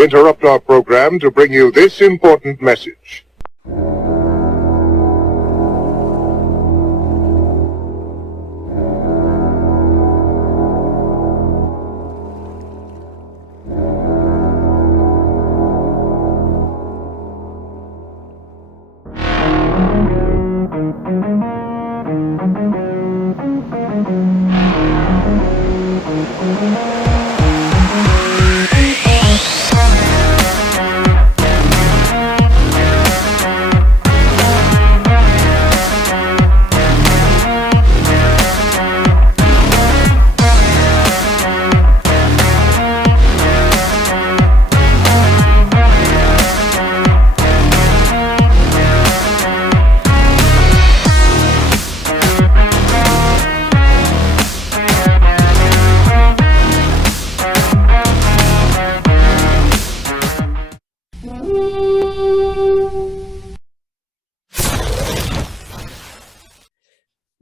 We interrupt our program to bring you this important message.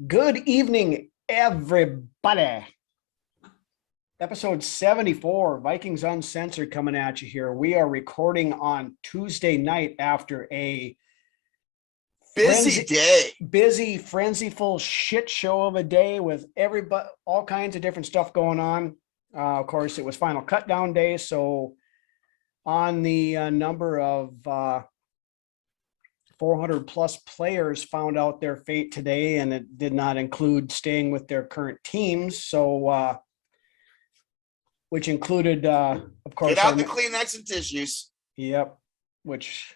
Good evening, everybody. Episode 74, Vikings Uncensored coming at you here. We are recording on Tuesday night after a busy, frenzy-full shit show of a day with everybody, all kinds of different stuff going on. Of course, it was final cut down day, so on the number of 400 plus players found out their fate today, and it did not include staying with their current teams. So, which included, of course, get out the Kleenex and tissues. Yep. Which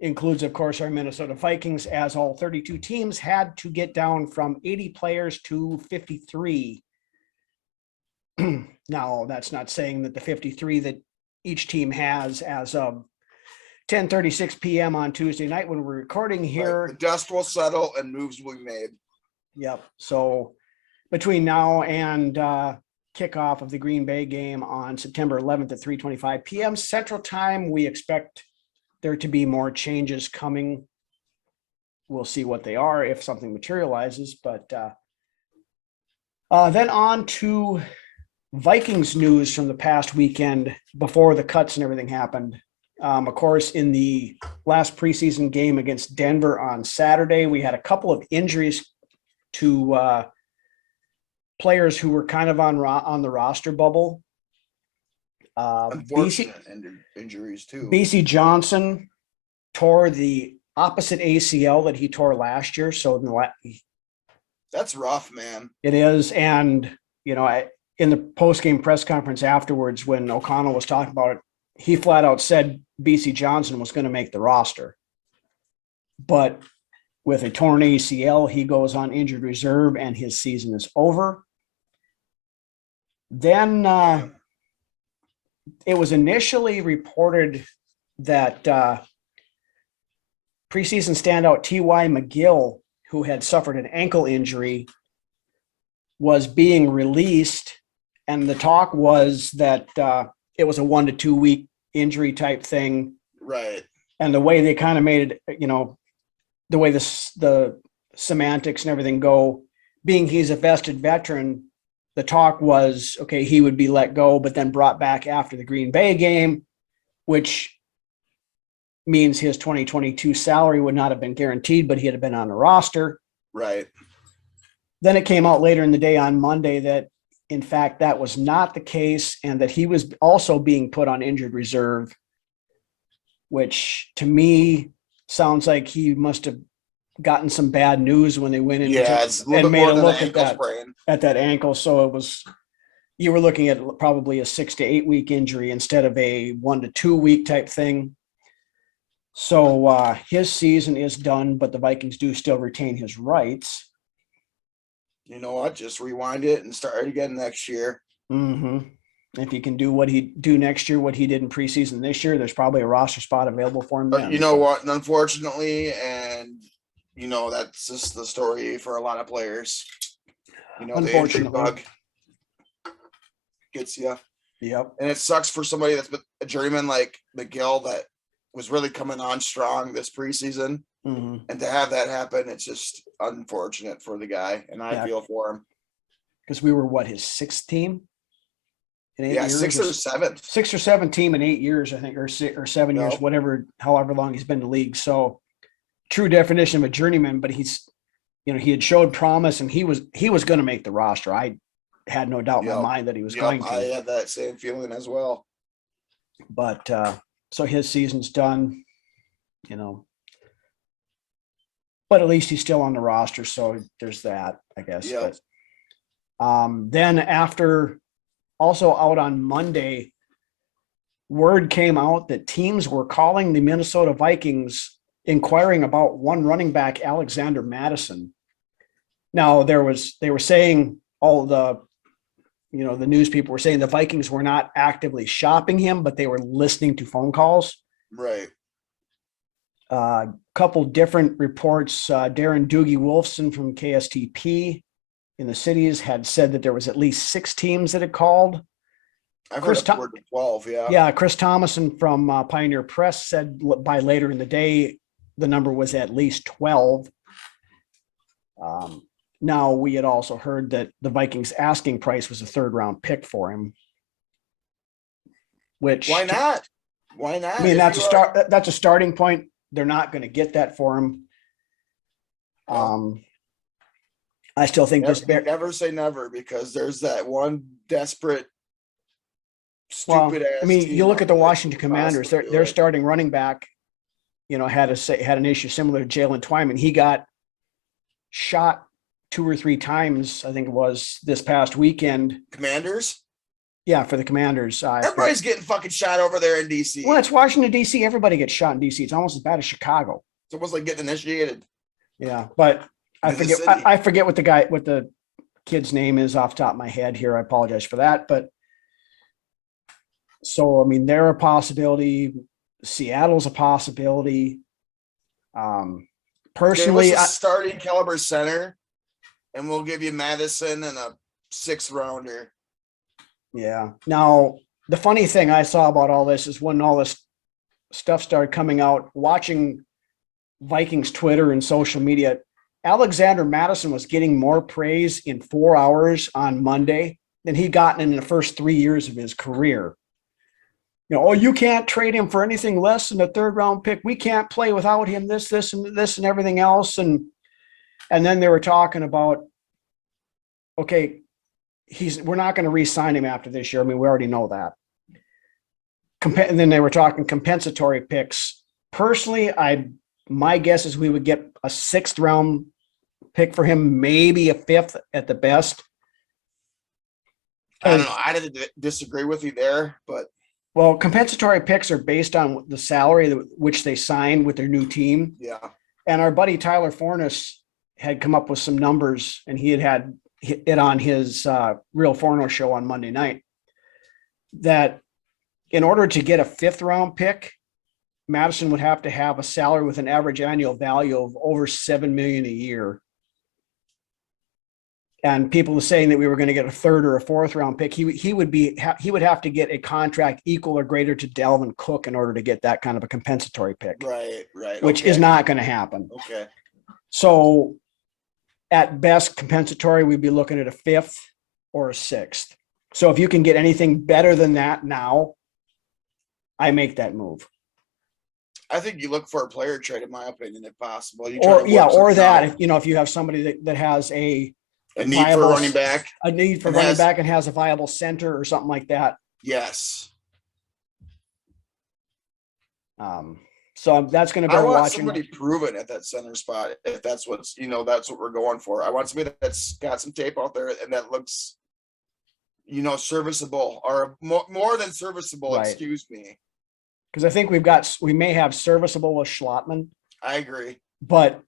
includes, of course, our Minnesota Vikings, as all 32 teams had to get down from 80 players to 53. Now, that's not saying that the 53 that each team has as of 10:36 p.m. on Tuesday night when we're recording here. Right. The dust will settle and moves will be made. Yep. So between now and kickoff of the Green Bay game on September 11th at 3:25 p.m. Central Time, we expect there to be more changes coming. We'll see what they are if something materializes. But then on to Vikings news from the past weekend before the cuts and everything happened. Of course, in the last preseason game against Denver on Saturday, we had a couple of injuries to players who were kind of on the roster bubble. Unfortunate injuries too. BC Johnson tore the opposite ACL that he tore last year. So that's rough, man. It is. And, you know, in the post-game press conference afterwards, when O'Connell was talking about it, he flat out said BC Johnson was going to make the roster. But with a torn ACL, he goes on injured reserve and his season is over. Then it was initially reported that preseason standout T.Y. McGill, who had suffered an ankle injury, was being released. And the talk was that it was a 1 to 2 week injury type thing. Right. And the way they kind of made it, you know, the way the semantics and everything go, being he's a vested veteran, the talk was, okay, he would be let go, but then brought back after the Green Bay game, which means his 2022 salary would not have been guaranteed, but he had been on the roster. Right. Then it came out later in the day on Monday that, in fact, that was not the case, and that he was also being put on injured reserve, which to me sounds like he must have gotten some bad news when they went in and made a look at that ankle. So you were looking at probably a 6 to 8 week injury instead of a 1 to 2 week type thing. So his season is done, but the Vikings do still retain his rights. You know what? Just rewind it and start again next year. Mm-hmm. If he can do what he do next year, what he did in preseason this year, there's probably a roster spot available for him. But you know what? Unfortunately, and you know that's just the story for a lot of players. You know, the injury bug gets you. Yep. And it sucks for somebody that's a journeyman like McGill that was really coming on strong this preseason. Mm-hmm. And to have that happen, it's just unfortunate for the guy. And I feel for him. Because we were his sixth team? in 8 Yeah, years. 6 or 7 team in 8 years, I think, or 7 years, whatever, however long he's been in the league. So true definition of a journeyman, but he's, he had showed promise and he was going to make the roster. I had no doubt in my mind that he was going to. I had that same feeling as well. But so his season's done, but at least he's still on the roster. So there's that, I guess. Yeah. But then after, also out on Monday, word came out that teams were calling the Minnesota Vikings inquiring about one running back, Alexander Mattison. Now they were saying the news people were saying the Vikings were not actively shopping him, but they were listening to phone calls. Right. Couple different reports. Darren Doogie Wolfson from KSTP in the cities had said that there was at least 6 teams that had called. I've heard the word 12. Yeah. Yeah. Chris Thomason from Pioneer Press said by later in the day, the number was at least 12. Now we had also heard that the Vikings asking price was a 3rd round pick for him. Which why not? Why not? I mean, that's a starting point. They're not going to get that for him. I still think never say never, because there's that one desperate, stupid ass. I mean, you look at the Washington Commanders. Their starting running back, had an issue similar to Jalen Twyman. He got shot 2 or 3 times, I think it was this past weekend. Commanders? Yeah, for the Commanders. Everybody's getting fucking shot over there in DC. Well, it's Washington, DC. Everybody gets shot in DC. It's almost as bad as Chicago. It's almost like getting initiated. Yeah, but I forget what the kid's name is off the top of my head here. I apologize for that. But so, I mean, they're a possibility. Seattle's a possibility. Personally, give us a starting caliber center, and we'll give you Mattison and a 6th rounder. Yeah. Now, the funny thing I saw about all this is when all this stuff started coming out, watching Vikings Twitter and social media, Alexander Mattison was getting more praise in 4 hours on Monday than he'd gotten in the first 3 years of his career. You can't trade him for anything less than a 3rd round pick. We can't play without him, this and everything else. And then they were talking about, okay, we're not going to re-sign him after this year. I mean, we already know that. And then they were talking compensatory picks. Personally, my guess is we would get a 6th round pick for him, maybe a 5th at the best. I don't know. I didn't disagree with you there, but. Well, compensatory picks are based on the salary which they signed with their new team. Yeah. And our buddy Tyler Fornes had come up with some numbers, and he had it on his Real Forno show on Monday night, that in order to get a 5th round pick, Mattison would have to have a salary with an average annual value of over $7 million a year. And people were saying that we were going to get a 3rd or a 4th round pick. He would have to get a contract equal or greater to Dalvin Cook in order to get that kind of a compensatory pick. Right. Which is not going to happen. Okay. So at best compensatory, we'd be looking at a 5th or a 6th. So if you can get anything better than that now, I make that move. I think you look for a player trade, in my opinion, if possible. Or that, if you have somebody that has a need for running back, and has a viable center or something like that. Yes. So that's going to be I want watching. Somebody proven at that center spot. If that's that's what we're going for. I want somebody that's got some tape out there and that looks, serviceable, or more than serviceable. Right. Excuse me. Because I think we may have serviceable with Schlottman. I agree. But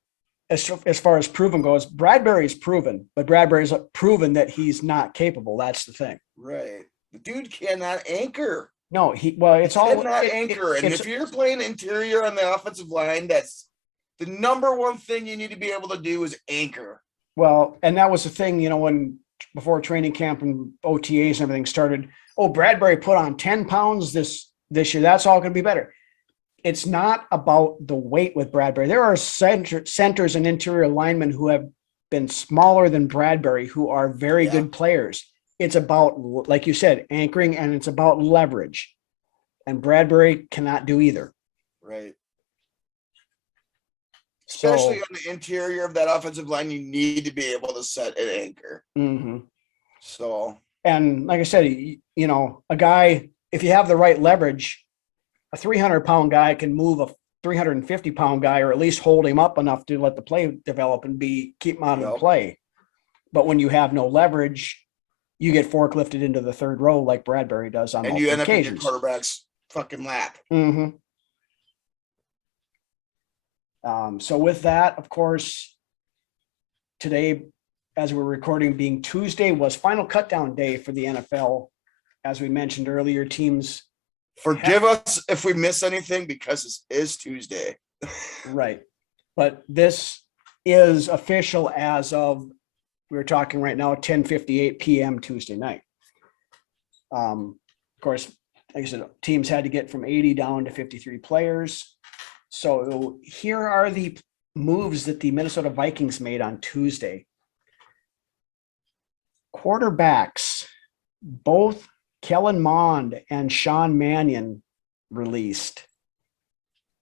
as far as proven goes, Bradbury's proven, but Bradbury's proven that he's not capable. That's the thing. Right. The dude cannot anchor. No, it's all cannot anchor. And if you're playing interior on the offensive line, that's the number one thing you need to be able to do is anchor. Well, and that was the thing, before training camp and OTAs and everything started. Oh, Bradbury put on 10 pounds this year. That's all going to be better. It's not about the weight with Bradbury. There are centers and interior linemen who have been smaller than Bradbury who are very good players. it's about, like you said, anchoring, and it's about leverage. And Bradbury cannot do either. Right. So, Especially on the interior of that offensive line, you need to be able to set an anchor. mhm. So, And like I said, you know, a guy, if you have the right leverage, a 300-pound guy can move a 350-pound guy, or at least hold him up enough to let the play develop and keep him out of the Yep. play. But when you have no leverage, you get forklifted into the third row like Bradbury does on and you multiple end up in your occasions. quarterback's fucking lap. Mhm. So with that, of course, today, as we're recording, being Tuesday, was final cutdown day for the NFL. As we mentioned earlier, teams Forgive us if we miss anything because this is Tuesday. right, but this is official as of, we're talking right now, 10:58 p.m. Tuesday night. Of course, like I said, teams had to get from 80 down to 53 players. So here are the moves that the Minnesota Vikings made on Tuesday. Quarterbacks, both Kellen Mond and Sean Mannion released.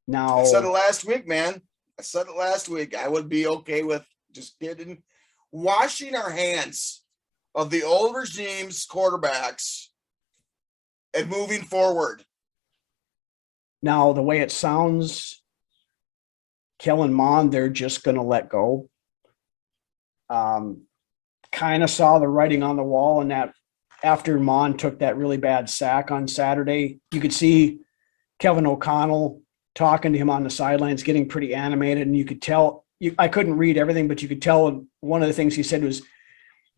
Now, I said it last week, man. I said it last week. I would be okay with just washing our hands of the old regime's quarterbacks and moving forward. Now, the way it sounds, Kellen Mond, they're just going to let go. Kind of saw the writing on the wall, and that after Mond took that really bad sack on Saturday, you could see Kevin O'Connell talking to him on the sidelines, getting pretty animated, and you could tell, I couldn't read everything, but you could tell one of the things he said was,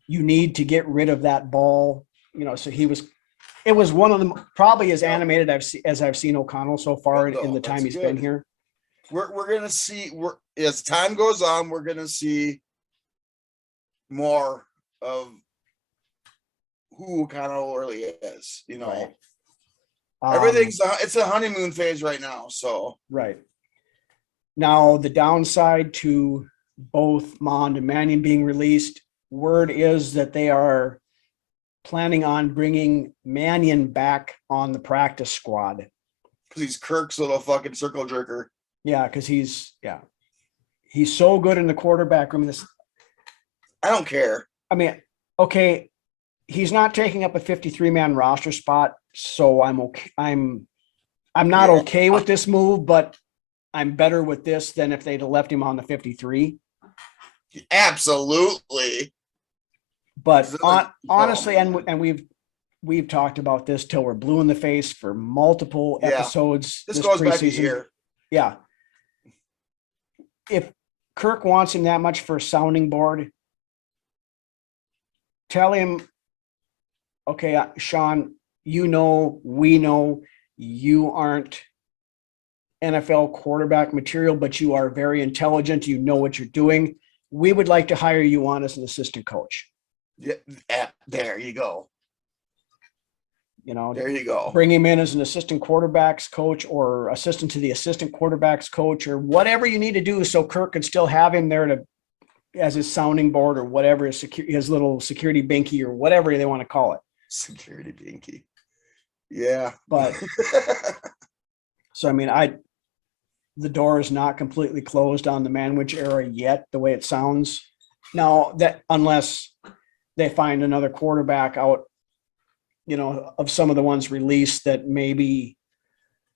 you need to get rid of that ball. You know, so it was one of them, probably as animated as I've seen O'Connell so far in the time he's been here. We're going to see, as time goes on, we're going to see more of who O'Connell really is, you know. Right. It's a honeymoon phase right now. So right now, the downside to both Mond and Mannion being released, word is that they are planning on bringing Mannion back on the practice squad because he's Kirk's little fucking circle jerker. Yeah, because he's so good in the quarterback room. I don't care. I mean, okay, he's not taking up a 53-man roster spot, so I'm okay. I'm not okay with this move, but I'm better with this than if they'd have left him on the 53. Absolutely. But honestly, and we've talked about this till we're blue in the face for multiple episodes. This goes back a year. Yeah. If Kirk wants him that much for a sounding board, tell him, okay, Sean, we know you aren't NFL quarterback material, but you are very intelligent. You know what you're doing. We would like to hire you on as an assistant coach. Yeah, there you go. You know, there you go. Bring him in as an assistant quarterbacks coach or assistant to the assistant quarterbacks coach or whatever you need to do so Kirk can still have him there as his sounding board or whatever, his little security binky or whatever they want to call it. Security binky. Yeah. But so, I mean, the door is not completely closed on the Manwich era yet, the way it sounds. Now, that unless they find another quarterback out, you know, of some of the ones released that maybe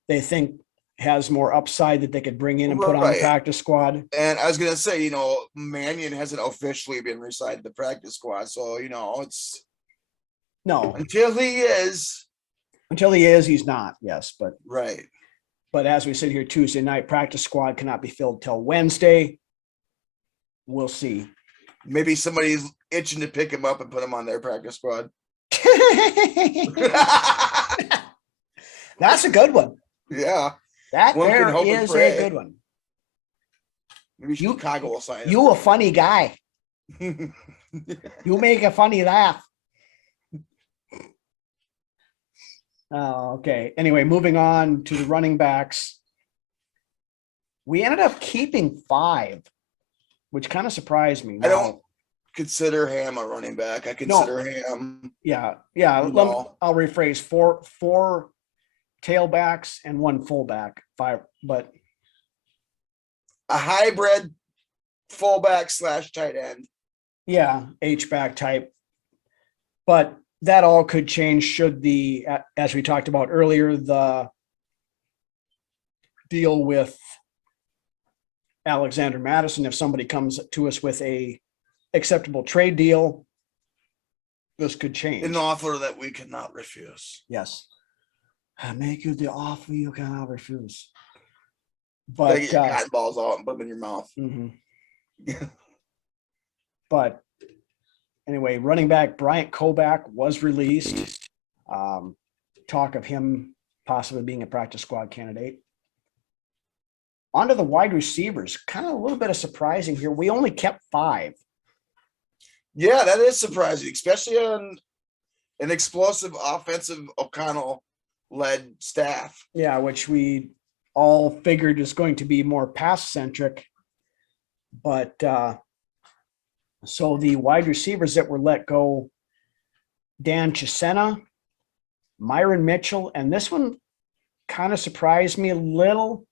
they think has more upside that they could bring in and put on the practice squad. And I was going to say, you know, Mannion hasn't officially been resigned to the practice squad. So, you know, it's no, until he is, he's not. Yes. But right. But as we sit here Tuesday night, practice squad cannot be filled till Wednesday. We'll see. Maybe somebody's itching to pick him up and put him on their practice squad. That's a good one. Yeah. That there is a good one. Maybe Chicago will sign him. You a funny guy. You make a funny laugh. Oh, okay. Anyway, moving on to the running backs. We ended up keeping 5, which kind of surprised me. consider Ham a running back. I consider Ham. Yeah. No. I'll rephrase: four tailbacks and one fullback. But A hybrid fullback / tight end. yeah, H-back type. But that all could change should as we talked about earlier, the deal with Alexander Mattison. If somebody comes to us with a acceptable trade deal, this could change. An offer that we cannot refuse. Yes. I make you the offer you cannot refuse. But Take your cotton balls out and put them in your mouth. Mm-hmm. But anyway, running back Bryant McKinnie was released. Talk of him possibly being a practice squad candidate. Onto the wide receivers, kind of a little bit of surprising here. We only kept 5. Yeah, that is surprising, especially on an explosive offensive O'Connell-led staff. Yeah, which we all figured is going to be more pass-centric. But so the wide receivers that were let go, Dan Chisena, Myron Mitchell, and this one kind of surprised me a little.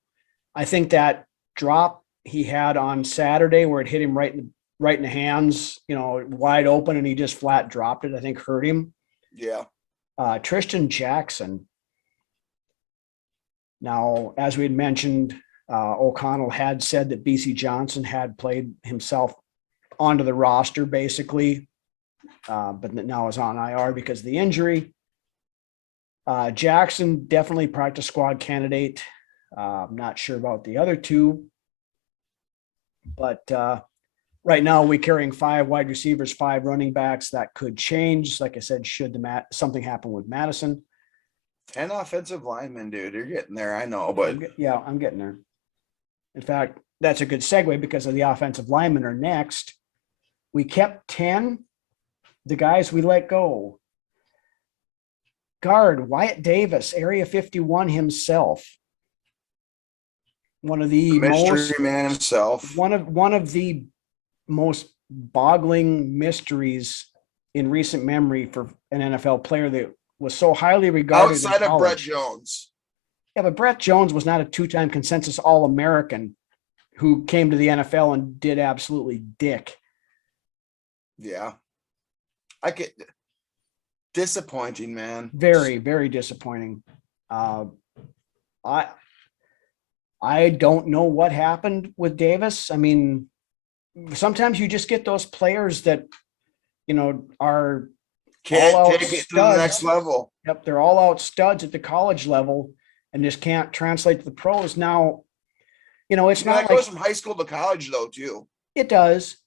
I think that drop he had on Saturday where it hit him right in the hands, wide open, and he just flat dropped it, I think hurt him. Yeah. Tristan Jackson. Now, as we had mentioned, O'Connell had said that BC Johnson had played himself onto the roster basically, but now is on IR because of the injury. Jackson, definitely practice squad candidate. I'm not sure about the other two, but right now we're carrying 5 wide receivers, 5 running backs. That could change. Like I said, should something happen with Mattison. 10 offensive linemen, dude. You're getting there. I know, but I'm getting there. In fact, that's a good segue because of the offensive linemen are next. We kept 10. The guys we let go. Guard Wyatt Davis, Area 51 himself. One of the mystery man himself. One of the most boggling mysteries in recent memory for an NFL player that was so highly regarded outside of Brett Jones. Yeah, but Brett Jones was not a 2-time consensus All-American who came to the NFL and did absolutely dick. Yeah. Disappointing, man. Very, very disappointing. I don't know what happened with Davis. I mean, sometimes you just get those players that, are can't take it to the next level. Yep, they're all out studs at the college level and just can't translate to the pros. Now, it's not that goes from high school to college though, too. It does.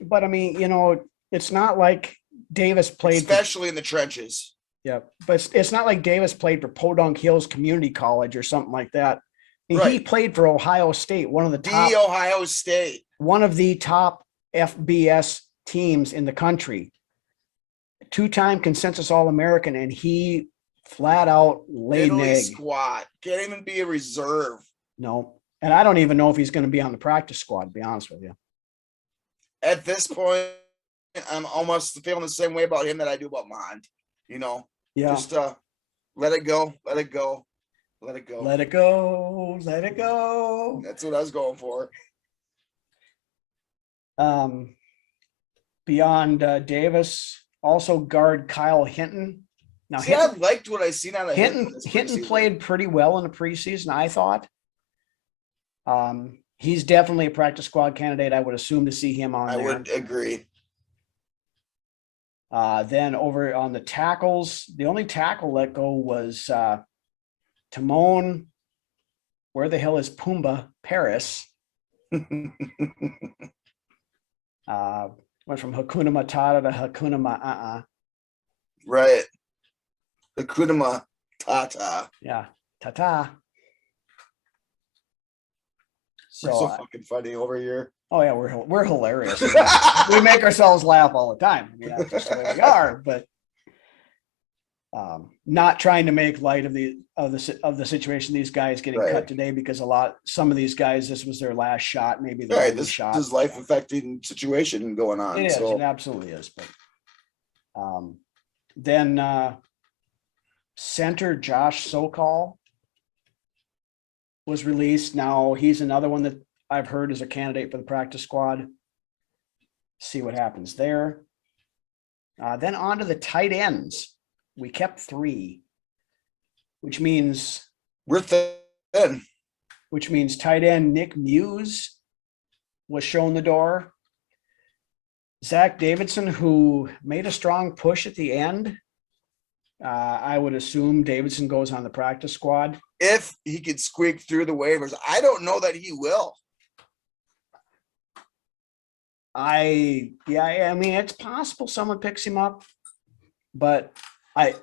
But I mean, it's not like Davis played especially in the trenches. Yeah, but it's not like Davis played for Podunk Hills Community College or something like that. I mean, He played for Ohio State, one of the top FBS teams in the country. 2-time consensus All-American, and he flat out laid an egg. Squat. Can't even be a reserve. No. And I don't even know if he's going to be on the practice squad, to be honest with you. At this point, I'm almost feeling the same way about him that I do about Mond. Yeah. Just let it go. Let it go. Let it go. Let it go. Let it go. That's what I was going for. Beyond Davis, also guard Kyle Hinton. Now, I liked what I seen out of Hinton. Hinton played pretty well in the preseason, I thought. He's definitely a practice squad candidate. I would assume to see him on there. I would agree. Then over on the tackles, the only tackle let go was Timon. Where the hell is Pumbaa Paris? Went from Hakuna Matata to Hakuna Ma'a. Right. Hakuna Matata. Yeah. Ta-ta. We're so fucking funny over here. Oh yeah, we're hilarious. We make ourselves laugh all the time. I mean, that's just the way we are. But Not trying to make light of the situation, these guys getting Right. cut today, because some of these guys, this was their last shot, maybe their Right, only this shot. is life affecting situation going on. It is, So it absolutely is. But then center Josh Sokol was released. Now he's another one that I've heard is a candidate for the practice squad. See what happens there. Then on to the tight ends. We kept 3, which means we're thin. tight end Nick Muse was shown the door. Zach Davidson, who made a strong push at the end. I would assume Davidson goes on the practice squad. If he could squeak through the waivers. I don't know that he will. I mean, it's possible someone picks him up, but I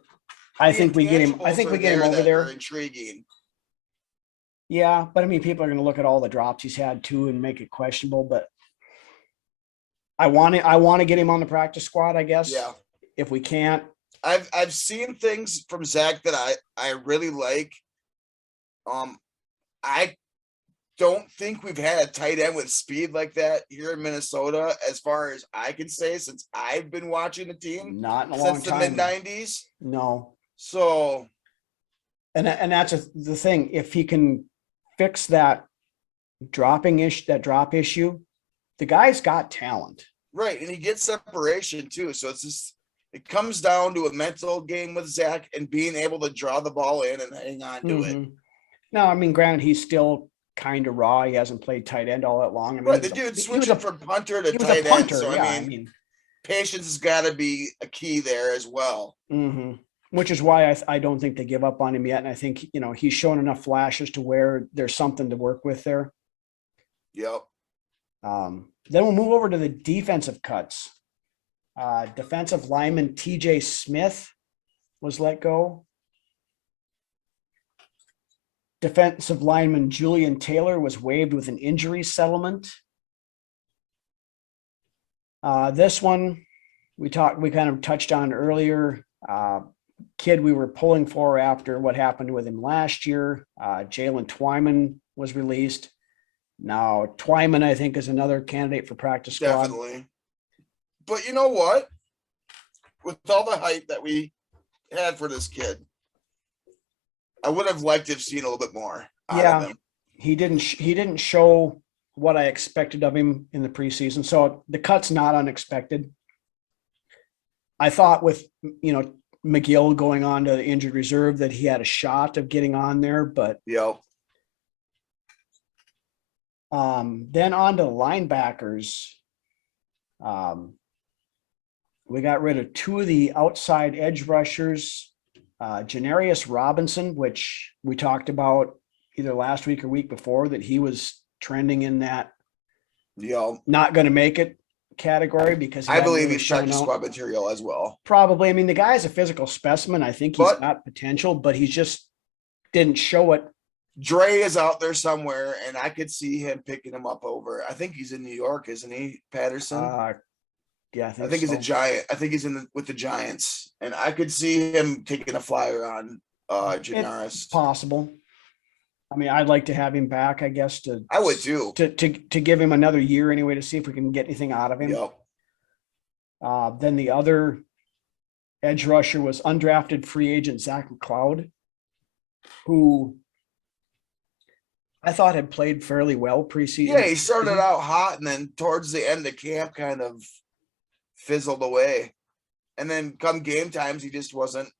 think we get him. I think we get him over there. Intriguing. Yeah, but I mean, people are going to look at all the drops he's had too and make it questionable. But I want to get him on the practice squad, I guess. Yeah. If we can't, I've seen things from Zach that I really like. I don't think we've had a tight end with speed like that here in Minnesota, as far as I can say, since I've been watching the team. Not in a long time. Since the mid-90s. No. So. And that's the thing. If he can fix that drop issue, the guy's got talent. Right, and he gets separation too. So it comes down to a mental game with Zach and being able to draw the ball in and hang on to it. No, I mean, granted, he's still kind of raw. He hasn't played tight end all that long. I mean, right, the dude switching from punter to tight end. So I mean, patience has got to be a key there as well. Which is why I don't think they give up on him yet. And I think, he's shown enough flashes to where there's something to work with there. Yep. Then we'll move over to the defensive cuts. Defensive lineman TJ Smith was let go. Defensive lineman Julian Taylor was waived with an injury settlement. This one we kind of touched on earlier. Kid we were pulling for after what happened with him last year. Jalen Twyman was released. Now Twyman, I think, is another candidate for practice squad. Definitely. But you know what? With all the hype that we had for this kid, I would have liked to have seen a little bit more out of him. He didn't show what I expected of him in the preseason. So the cut's not unexpected. I thought with, McGill going on to the injured reserve that he had a shot of getting on there, but then on to linebackers. We got rid of 2 of the outside edge rushers. Janarius Robinson, which we talked about either last week or week before, that he was trending in that not going to make it category because I believe he's practice squad material as well. Probably. I mean, the guy's a physical specimen. I think he's got potential, but he just didn't show it. Dre is out there somewhere, and I could see him picking him up over. I think he's in New York, isn't he, Patterson? Yeah, I think he's a Giant. I think he's with the Giants, and I could see him taking a flyer on Janaris. It's possible. I mean, I'd like to have him back, I guess. I would too. To give him another year anyway to see if we can get anything out of him. Yep. Then the other edge rusher was undrafted free agent Zach McLeod, who I thought had played fairly well preseason. Yeah, he started out hot, and then towards the end of camp kind of fizzled away. And then come game times, he just wasn't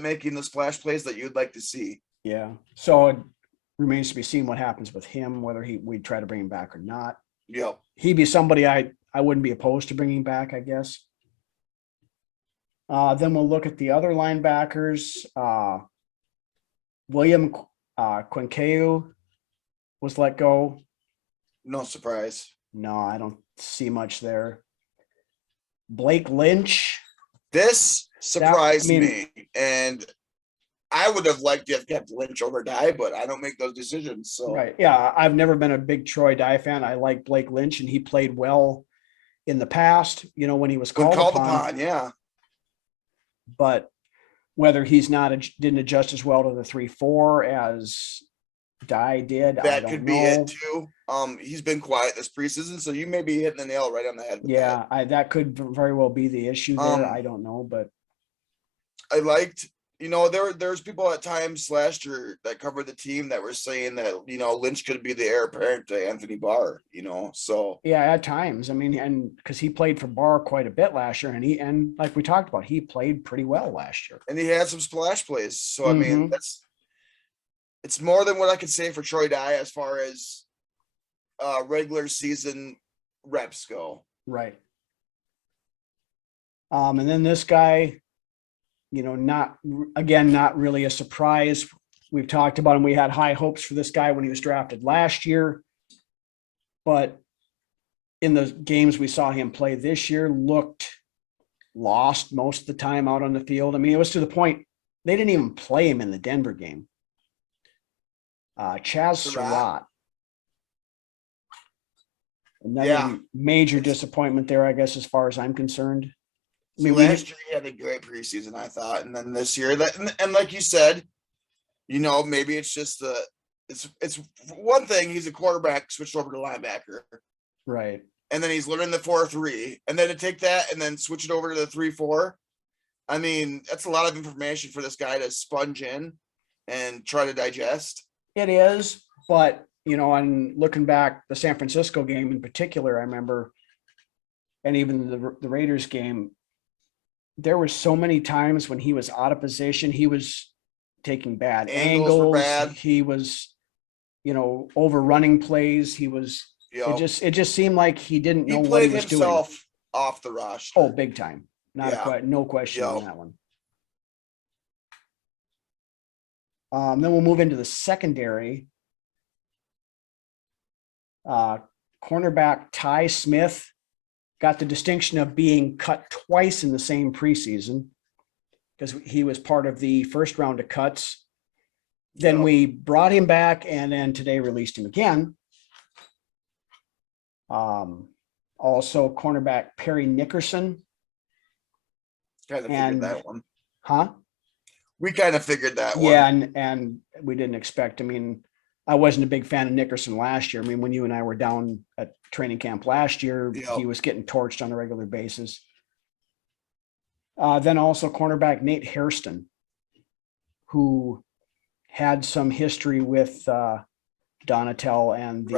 making the splash plays that you'd like to see. Yeah. So it remains to be seen what happens with him, whether we'd try to bring him back or not. Yep. He'd be somebody I wouldn't be opposed to bringing back, I guess. Then we'll look at the other linebackers. William Quinkeu was let go. No surprise. No, I don't see much there. Blake Lynch. This surprised me. And I would have liked to have kept Lynch over Dye, but I don't make those decisions. So right. Yeah. I've never been a big Troy Dye fan. I like Blake Lynch, and he played well in the past, when he was called upon. Yeah. but whether he's didn't adjust as well to the 3-4 as Dye did, I That don't could know. be it too. He's been quiet this preseason, so you may be hitting the nail right on the head with Yeah, that could very well be the issue there. I don't know, but I liked, there's people at times last year that covered the team that were saying that, Lynch could be the heir apparent to Anthony Barr, so. yeah, at times. I mean, and because he played for Barr quite a bit last year, and like we talked about, he played pretty well last year. And he had some splash plays. So, I mean, it's more than what I could say for Troy Dye as far as regular season reps go. Right. And then this guy, not really a surprise. We've talked about him. We had high hopes for this guy when he was drafted last year, but in the games we saw him play this year, looked lost most of the time out on the field. I mean, it was to the point they didn't even play him in the Denver game. Chaz Surratt. Another major disappointment there, I guess, as far as I'm concerned. I mean, last year he had a great preseason, I thought, and then this year, and like you said, maybe it's just it's one thing. He's a quarterback switched over to linebacker, right? And then he's learning the 4-3, and then to take that and then switch it over to the 3-4. I mean, that's a lot of information for this guy to sponge in and try to digest. It is, but on looking back, the San Francisco game in particular, I remember, and even the Raiders game, there were so many times when he was out of position. He was taking bad angles. He was, overrunning plays. He was. It just seemed like he didn't know what he was doing. He played himself off the roster. Oh, big time. No question on that one. Then we'll move into the secondary. Cornerback Ty Smith got the distinction of being cut twice in the same preseason because he was part of the first round of cuts. Then we brought him back and then today released him again. Also cornerback Perry Nickerson. Kind of figured that one. Huh? We kind of figured that one. Yeah, and we didn't expect. I mean, I wasn't a big fan of Nickerson last year. I mean, when you and I were down at training camp last year, he was getting torched on a regular basis. Then also cornerback Nate Hairston, who had some history with Donatel and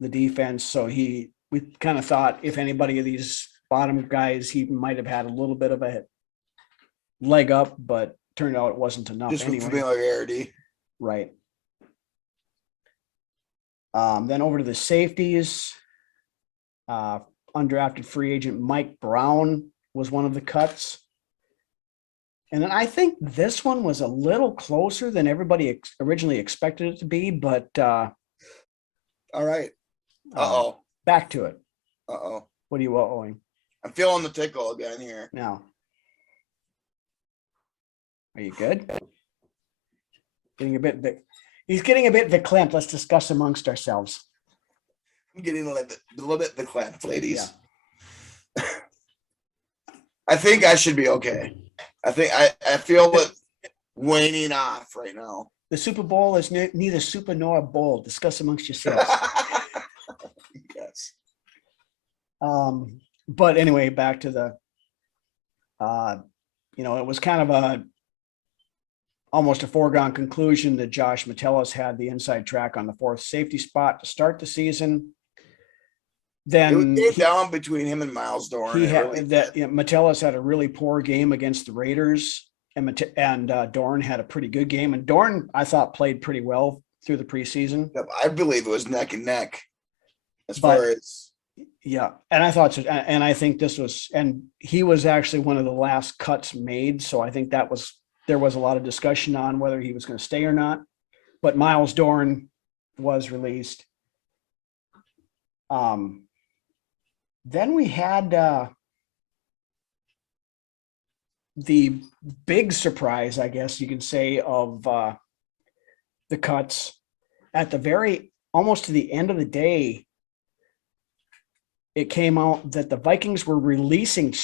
the defense. So we kind of thought if anybody of these bottom guys, he might have had a little bit of a leg up, but turned out it wasn't enough. Just with familiarity. Right. Then over to the safeties, undrafted free agent Mike Brown was one of the cuts. And then I think this one was a little closer than everybody originally expected it to be, but all right. Back to it. Uh-oh. What are you owing? I'm feeling the tickle again here. Now. Are you good? He's getting a bit verklempt. Let's discuss amongst ourselves. I'm getting a little bit verklempt, ladies. Yeah. I think I should be okay. I feel it waning off right now. The Super Bowl is neither super nor a bowl. Discuss amongst yourselves. Yes. But anyway, back to the, it was kind of almost a foregone conclusion that Josh Metellus had the inside track on the fourth safety spot to start the season. Then it down between him and Miles Dorn. Metellus had a really poor game against the Raiders, and Dorn had a pretty good game. And Dorn, I thought, played pretty well through the preseason. I believe it was neck and neck as far as. Yeah, and I thought so, and I think this was, and he was actually one of the last cuts made. So I think there was a lot of discussion on whether he was going to stay or not. But Miles Dorn was released. Then we had the big surprise, I guess you can say, of the cuts at the almost to the end of the day. It came out that the Vikings were releasing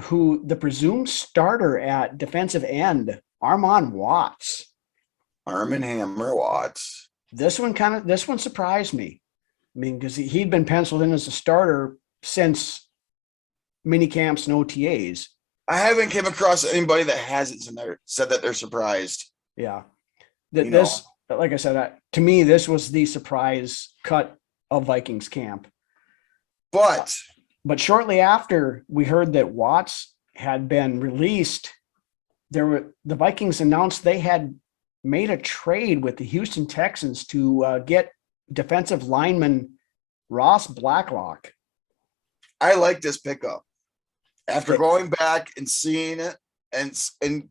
who the presumed starter at defensive end, Armon Watts. Armin Hammer Watts. This one surprised me. I mean, because he'd been penciled in as a starter since mini camps and OTAs. I haven't came across anybody that hasn't said that they're surprised. Yeah. Like I said, to me, this was the surprise cut of Vikings camp. But shortly after we heard that Watts had been released, the Vikings announced they had made a trade with the Houston Texans to get defensive lineman Ross Blacklock. I like this pickup. After going back and seeing it and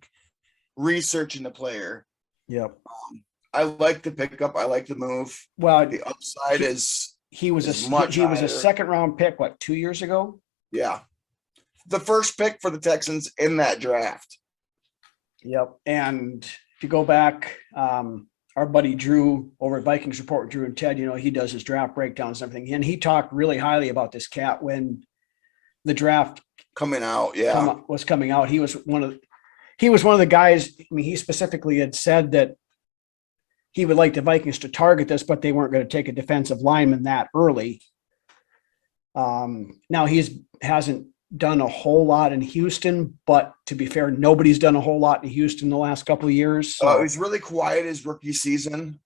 researching the player. Yep. I like the pickup. I like the move. Well, the upside he was a second round pick, 2 years ago? Yeah. The first pick for the Texans in that draft. Yep. And if you go back, our buddy Drew over at Vikings Report, Drew and Ted, he does his draft breakdowns and everything. And he talked really highly about this cat when the draft coming out. Was coming out. He was one of the guys. I mean, he specifically had said that he would like the Vikings to target this, but they weren't going to take a defensive lineman that early. Now hasn't done a whole lot in Houston, but to be fair, nobody's done a whole lot in Houston the last couple of years. So. He was really quiet his rookie season.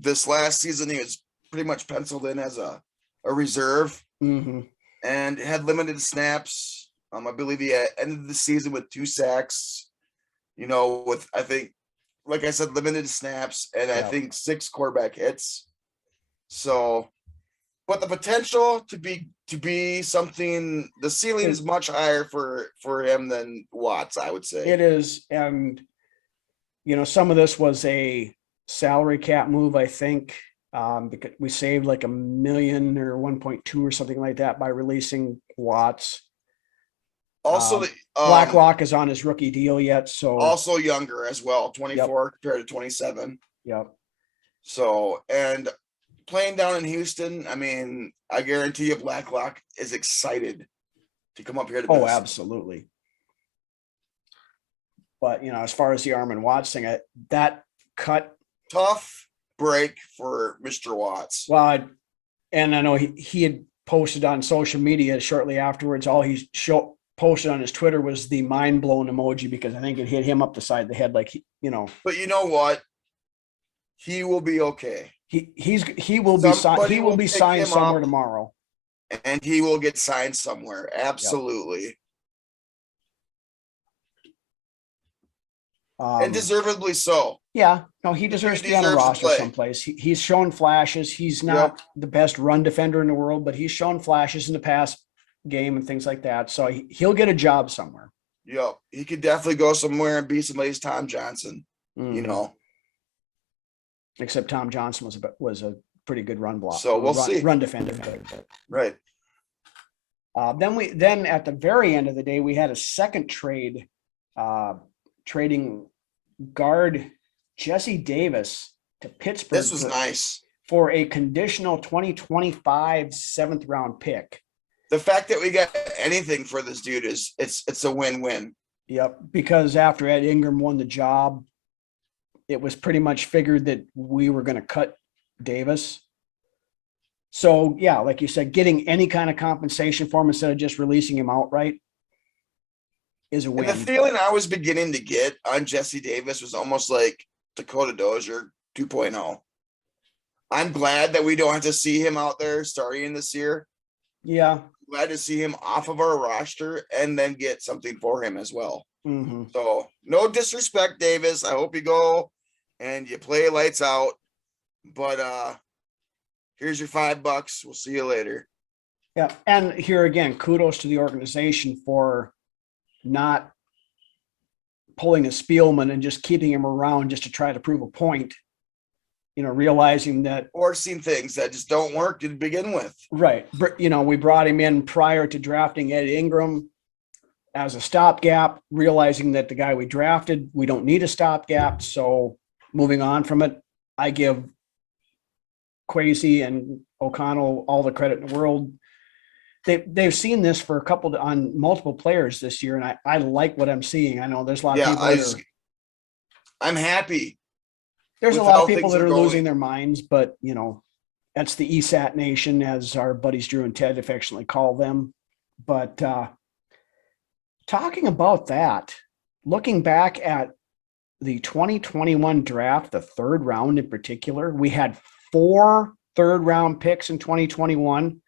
This last season, he was pretty much penciled in as a reserve and had limited snaps. I believe he ended the season with 2 sacks, with, I think, like I said, limited snaps and I think 6 quarterback hits. So, but the potential to be something, the ceiling is much higher for him than Watts, I would say. It is. And, some of this was a salary cap move, I think, because we saved like $1 million or 1.2 or something like that by releasing Watts. Also, Blacklock is on his rookie deal yet, so also younger as well, 24 compared to 27. Yep. So, and playing down in Houston, I mean, I guarantee you Blacklock is excited to come up here to Minnesota. Oh, absolutely. But, as far as the Armon Watts thing, that cut. Tough break for Mr. Watts. Well, and I know he had posted on social media shortly afterwards, all he posted on his Twitter was the mind blown emoji, because I think it hit him up the side of the head. But you know what? He will be okay. He will be signed somewhere tomorrow. And he will get signed somewhere. Absolutely. Yep. And deservedly so. Yeah. No, he deserves to be on a roster someplace. He's shown flashes. He's not the best run defender in the world, but he's shown flashes in the past game and things like that. So he'll get a job somewhere. Yep. He could definitely go somewhere and be somebody's Tom Johnson, Except Tom Johnson was a pretty good run block. So we'll see. Run defender. Right. Then at the very end of the day, we had a second trade, trading guard Jesse Davis to Pittsburgh. This was nice. For a conditional 2025 7th round pick. The fact that we got anything for this dude it's a win-win. Yep. Because after Ed Ingram won the job, it was pretty much figured that we were going to cut Davis. So yeah, like you said, getting any kind of compensation for him instead of just releasing him outright is a win. And the feeling I was beginning to get on Jesse Davis was almost like Dakota Dozier 2.0. I'm glad that we don't have to see him out there starting this year. Yeah. Glad to see him off of our roster and then get something for him as well. Mm-hmm. So no disrespect, Davis. I hope you go and you play lights out. But here's your $5. We'll see you later. Yeah. And here again, kudos to the organization for not pulling a Spielman and just keeping him around just to try to prove a point. Realizing that or seen things that just don't work to begin with. Right. We brought him in prior to drafting Ed Ingram as a stopgap, realizing that the guy we drafted, we don't need a stopgap. So moving on from it, I give Kwesi and O'Connell all the credit in the world. they've seen this for on multiple players this year, and I like what I'm seeing. I know there's a lot of Yeah, people I'm happy. there's a with lot how of people things that are are going. losing their minds, but that's the ESAT nation, as our buddies Drew and Ted affectionately call them. But talking about that, looking back at the 2021 draft, the third round in particular, we had 4 third-round picks in 2021.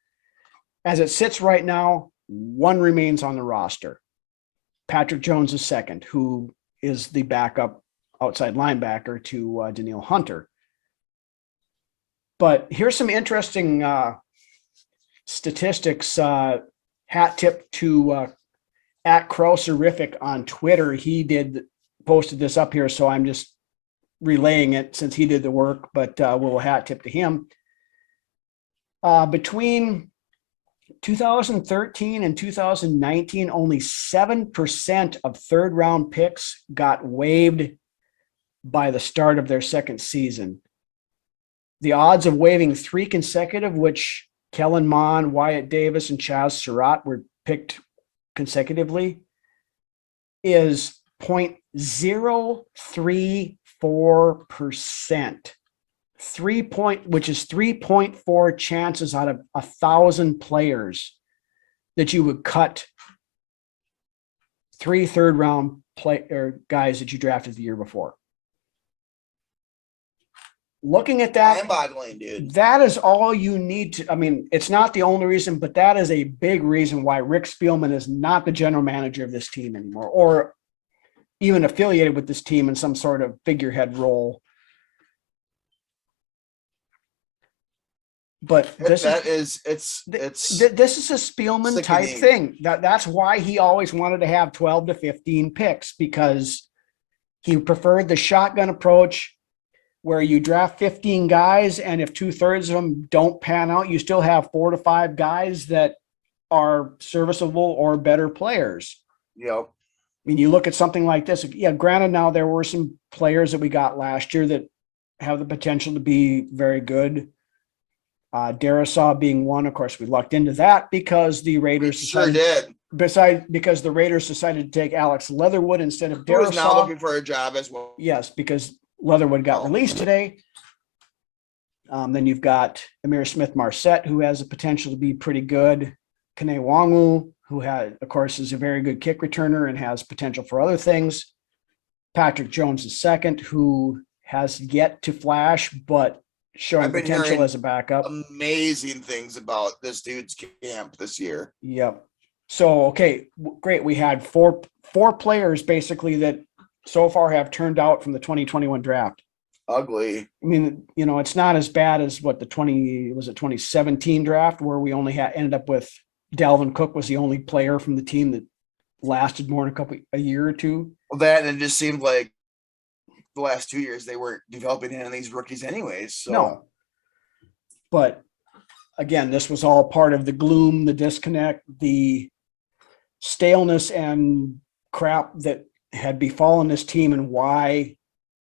As it sits right now, 1 remains on the roster. Patrick Jones is second, who is the backup outside linebacker to Danielle Hunter. But here's some interesting statistics. Hat tip to at Krauserific on Twitter. He posted this up here, so I'm just relaying it since he did the work, but we'll hat tip to him. Between 2013 and 2019, only 7% of third round picks got waived by the start of their second season. The odds of waiving 3 consecutive, which Kellen Mond, Wyatt Davis, and Chaz Surratt were picked consecutively, is 0.034%. Which is 3.4 chances out of 1,000 players that you would cut 3 third-round guys that you drafted the year before. Looking at that, Mind-boggling, dude. that is all you need to. I mean, it's not the only reason, but that is a big reason why Rick Spielman is not the general manager of this team anymore, or even affiliated with this team in some sort of figurehead role. But this is a Spielman type thing. That's why he always wanted to have 12 to 15 picks, because he preferred the shotgun approach, where you draft 15 guys, and if 2/3 of them don't pan out, you still have 4 to 5 guys that are serviceable or better players. Yep. I mean, you look at something like this. Yeah, granted, now there were some players that we got last year that have the potential to be very good. Darisaw being one. Of course, we lucked into that because the Raiders decided to take Alex Leatherwood instead of Darisaw. Who is now looking for a job as well. Yes, because Leatherwood got released today. Then you've got Amir Smith-Marset, who has the potential to be pretty good. Kene Wangu, who of course, is a very good kick returner and has potential for other things. Patrick Jones is second, who has yet to flash, but showing potential as a backup. Amazing things about this dude's camp this year. Yep. So, okay, great. We had four players basically that so far have turned out from the 2021 draft. Ugly. I mean, it's not as bad as what 2017 draft, where we only ended up with Dalvin Cook was the only player from the team that lasted more than a year or two. Well, that, and it just seemed like the last 2 years they weren't developing any of these rookies anyways. So. No. But again, this was all part of the gloom, the disconnect, the staleness and crap that had befallen this team, and why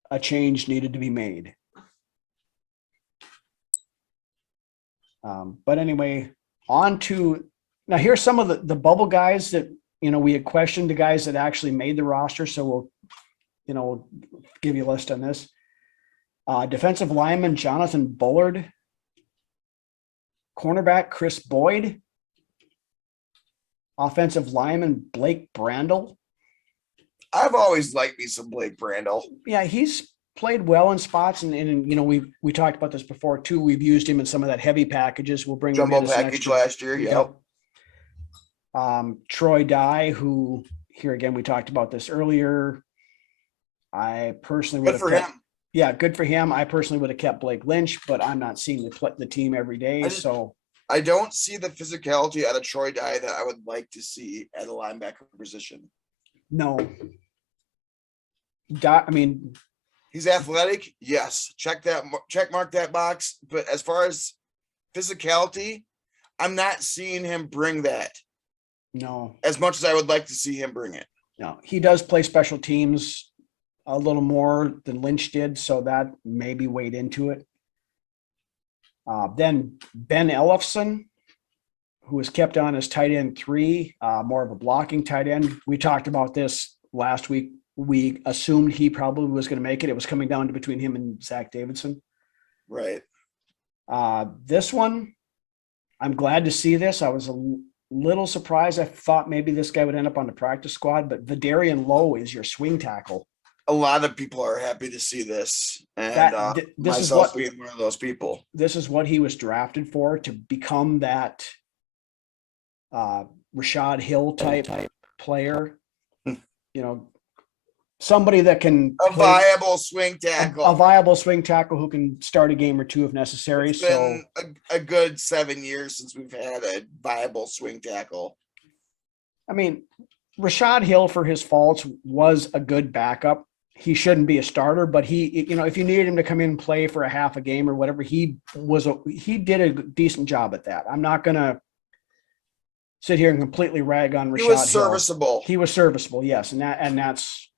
a change needed to be made. But anyway, now here's some of the bubble guys that, we had questioned, the guys that actually made the roster. So we'll give you a list on this. Defensive lineman Jonathan Bullard, cornerback Chris Boyd, offensive lineman Blake Brandel. I've always liked me some Blake Brandel. Yeah, he's played well in spots, and we talked about this before too. We've used him in some of that heavy packages. We'll bring jumbo him in package last year. Yep. Troy Dye, who here again we talked about this earlier. I personally would have kept. Yeah, good for him. I personally would have kept Blake Lynch, but I'm not seeing the team every day. I don't see the physicality out of Troy Dye that I would like to see at a linebacker position. No. He's athletic. Yes. Check mark that box. But as far as physicality, I'm not seeing him bring that. No. As much as I would like to see him bring it. No, he does play special teams a little more than Lynch did, so that maybe weighed into it. Then Ben Ellefson, who was kept on as tight end 3, more of a blocking tight end. We talked about this last week. We assumed he probably was going to make it. It was coming down to between him and Zach Davidson. Right. This one, I'm glad to see this. I was a little surprised. I thought maybe this guy would end up on the practice squad, but Vidarian Lowe is your swing tackle. A lot of people are happy to see this, and this is myself what, being one of those people. This is what he was drafted for, to become that Rashad Hill type player. You know, somebody that can A viable swing tackle. a viable swing tackle who can start a game or two if necessary. It's been a good 7 years since we've had a viable swing tackle. I mean, Rashad Hill, for his faults, was a good backup. He shouldn't be a starter, but he, you know, if you needed him to come in and play for a half a game or whatever, he did a decent job at that. I'm not going to sit here and completely rag on Rashad He was Hill. serviceable. He was serviceable, yes, and that's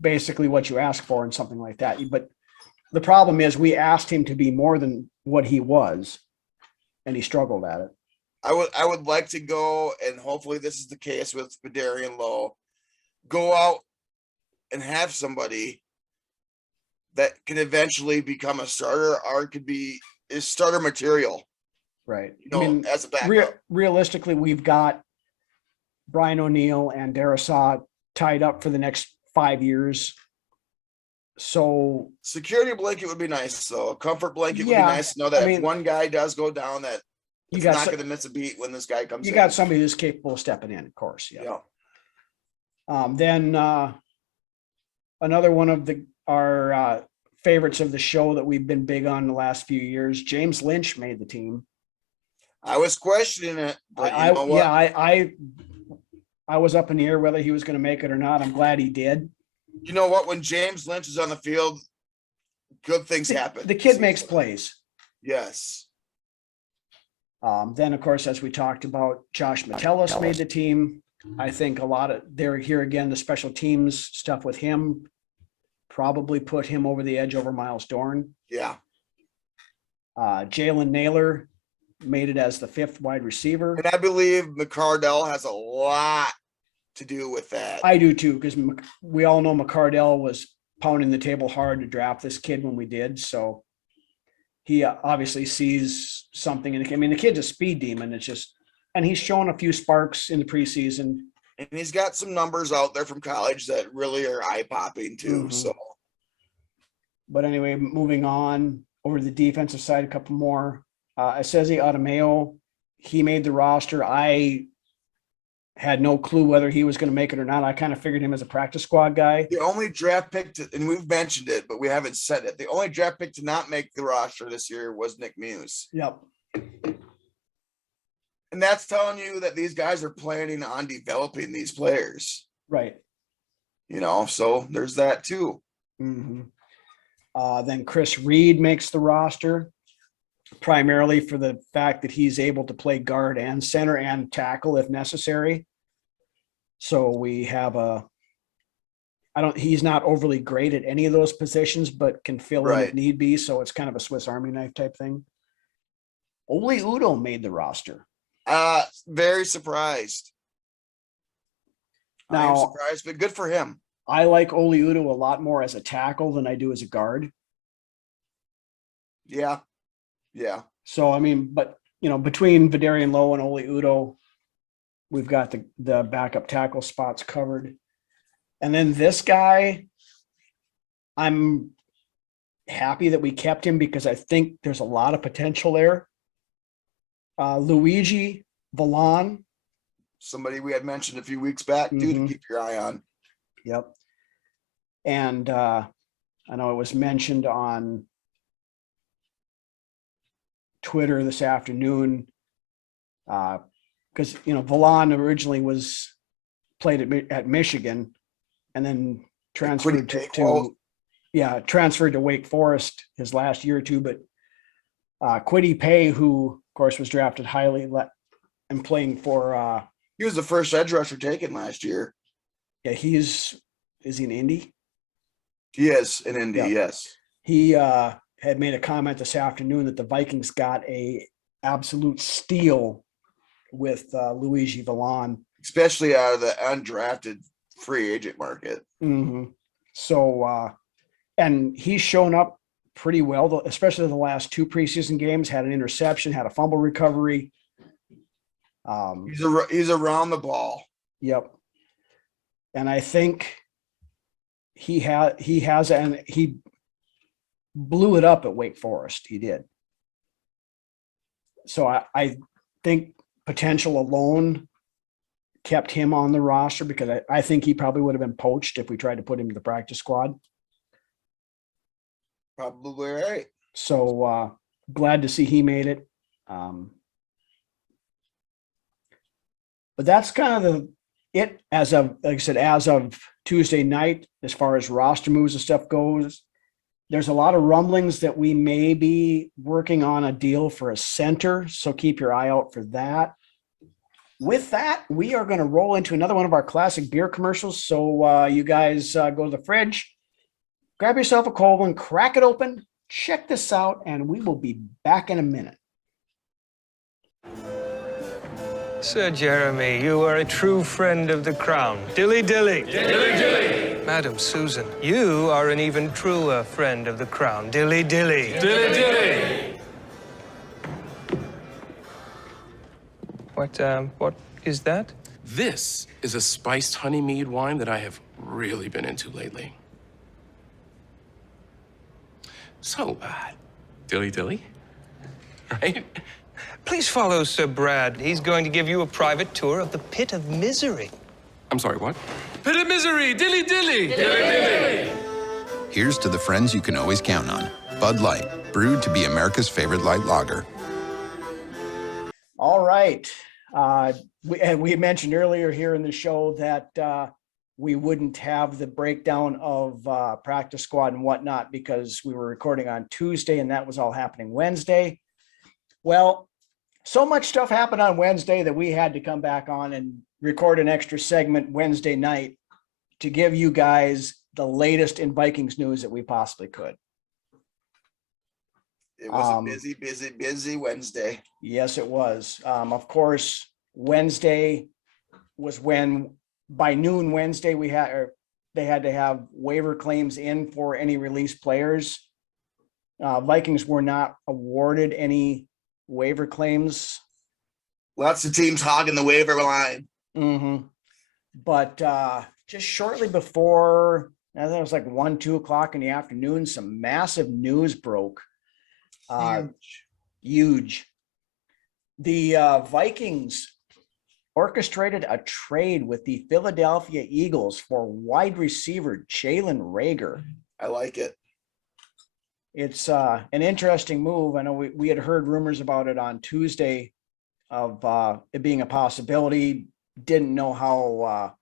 basically what you ask for in something like that. But the problem is, we asked him to be more than what he was, and he struggled at it. I would like to go, and hopefully this is the case with Vidarian Lowe, go out and have somebody that can eventually become a starter or is starter material. Right. You know, as a backup. Realistically, we've got Brian O'Neill and Darisaw tied up for the next 5 years. So security blanket would be nice, though. A comfort blanket would be Yeah, nice to know that I mean, if one guy does go down, that you it's got not so- going to miss a beat when this guy comes in. you got somebody who's capable of stepping in, of course. Yeah. Then another one of our favorites of the show that we've been big on the last few years, James Lynch made the team. I was questioning it, but you know what? Yeah, I was up in the air whether he was going to make it or not. I'm glad he did. You know what? When James Lynch is on the field, good things happen. The kid makes plays. Yes. Then, of course, as we talked about, Josh Metellus made the team. I think a lot of here again, the special teams stuff with him probably put him over the edge over Miles Dorn. Yeah. Jalen Naylor made it as the 5th wide receiver. And I believe McCardell has a lot to do with that. I do too, because we all know McCardell was pounding the table hard to draft this kid when we did. So he obviously sees something in the kid. I mean, the kid's a speed demon. It's just, and he's shown a few sparks in the preseason. And he's got some numbers out there from college that really are eye-popping too. Mhm. So, But anyway, moving on over to the defensive side, a couple more. Asezi Adamayo, he made the roster. I had no clue whether he was going to make it or not. I kind of figured him as a practice squad guy. the only draft pick and we've mentioned it, but we haven't said it. The only draft pick to not make the roster this year was Nick Muse. Yep. And that's telling you that these guys are planning on developing these players. Right. You know, so there's that too. Mm-hmm. Then Chris Reed makes the roster, primarily for the fact that he's able to play guard and center and tackle if necessary. So we have he's not overly great at any of those positions, but can fill in if need be. So it's kind of a Swiss Army knife type thing. Oli Udo made the roster. Very surprised. Now, I'm surprised, but good for him. I like Oli Udo a lot more as a tackle than I do as a guard. Yeah. Yeah. So, I mean, but, you know, between Vidarian Lowe and Oli Udo, we've got the backup tackle spots covered. And then this guy, I'm happy that we kept him because I think there's a lot of potential there. Luigi Vallon. Somebody we had mentioned a few weeks back, dude, to keep your eye on. Yep. And I know it was mentioned on Twitter this afternoon because, you know, Vallon originally played at Michigan and then transferred transferred to Wake Forest his last year or two. But Kwity Paye, who of course was drafted highly and playing for he was the first edge rusher taken last year. Yeah, is he in Indy? He is in Indy, yes. He had made a comment this afternoon that the Vikings got a absolute steal with Luigi Vallon. Especially out of the undrafted free agent market. So, and he's shown up pretty well, especially the last 2 preseason games. Had an interception, had a fumble recovery. He's around the ball. Yep. And I think he has, and he blew it up at Wake Forest. He did. So I think potential alone kept him on the roster, because I think he probably would have been poached if we tried to put him in the practice squad. Probably right. So glad to see he made it. But that's kind of it as of, like I said, as of Tuesday night, as far as roster moves and stuff goes. There's a lot of rumblings that we may be working on a deal for a center, so keep your eye out for that. With that, we are going to roll into another one of our classic beer commercials. So you guys go to the fridge, grab yourself a cold one, crack it open, check this out, and we will be back in a minute. Sir Jeremy, you are a true friend of the crown. Dilly dilly. Dilly dilly. Madam Susan, you are an even truer friend of the crown. Dilly dilly. Dilly dilly. What is that? This is a spiced honey mead wine that I have really been into lately. So, dilly dilly, right? Please follow Sir Brad. He's going to give you a private tour of the pit of misery. I'm sorry, what? Pit of misery, dilly dilly. Dilly dilly. Here's to the friends you can always count on. Bud Light, brewed to be America's favorite light lager. All right. We mentioned earlier here in the show that we wouldn't have the breakdown of practice squad and whatnot because we were recording on Tuesday and that was all happening Wednesday. Well, so much stuff happened on Wednesday that we had to come back on and record an extra segment Wednesday night to give you guys the latest in Vikings news that we possibly could. It was a busy Wednesday. Yes, it was. Of course, Wednesday was when by noon Wednesday they had to have waiver claims in for any released players. Vikings were not awarded any waiver claims. Lots of teams hogging the waiver line. But just shortly before, I think it was like 1-2 o'clock in the afternoon, some massive news broke. Huge. The Vikings orchestrated a trade with the Philadelphia Eagles for wide receiver Jalen Reagor. I like it. It's an interesting move. I know we had heard rumors about it on Tuesday of it being a possibility. Didn't know how,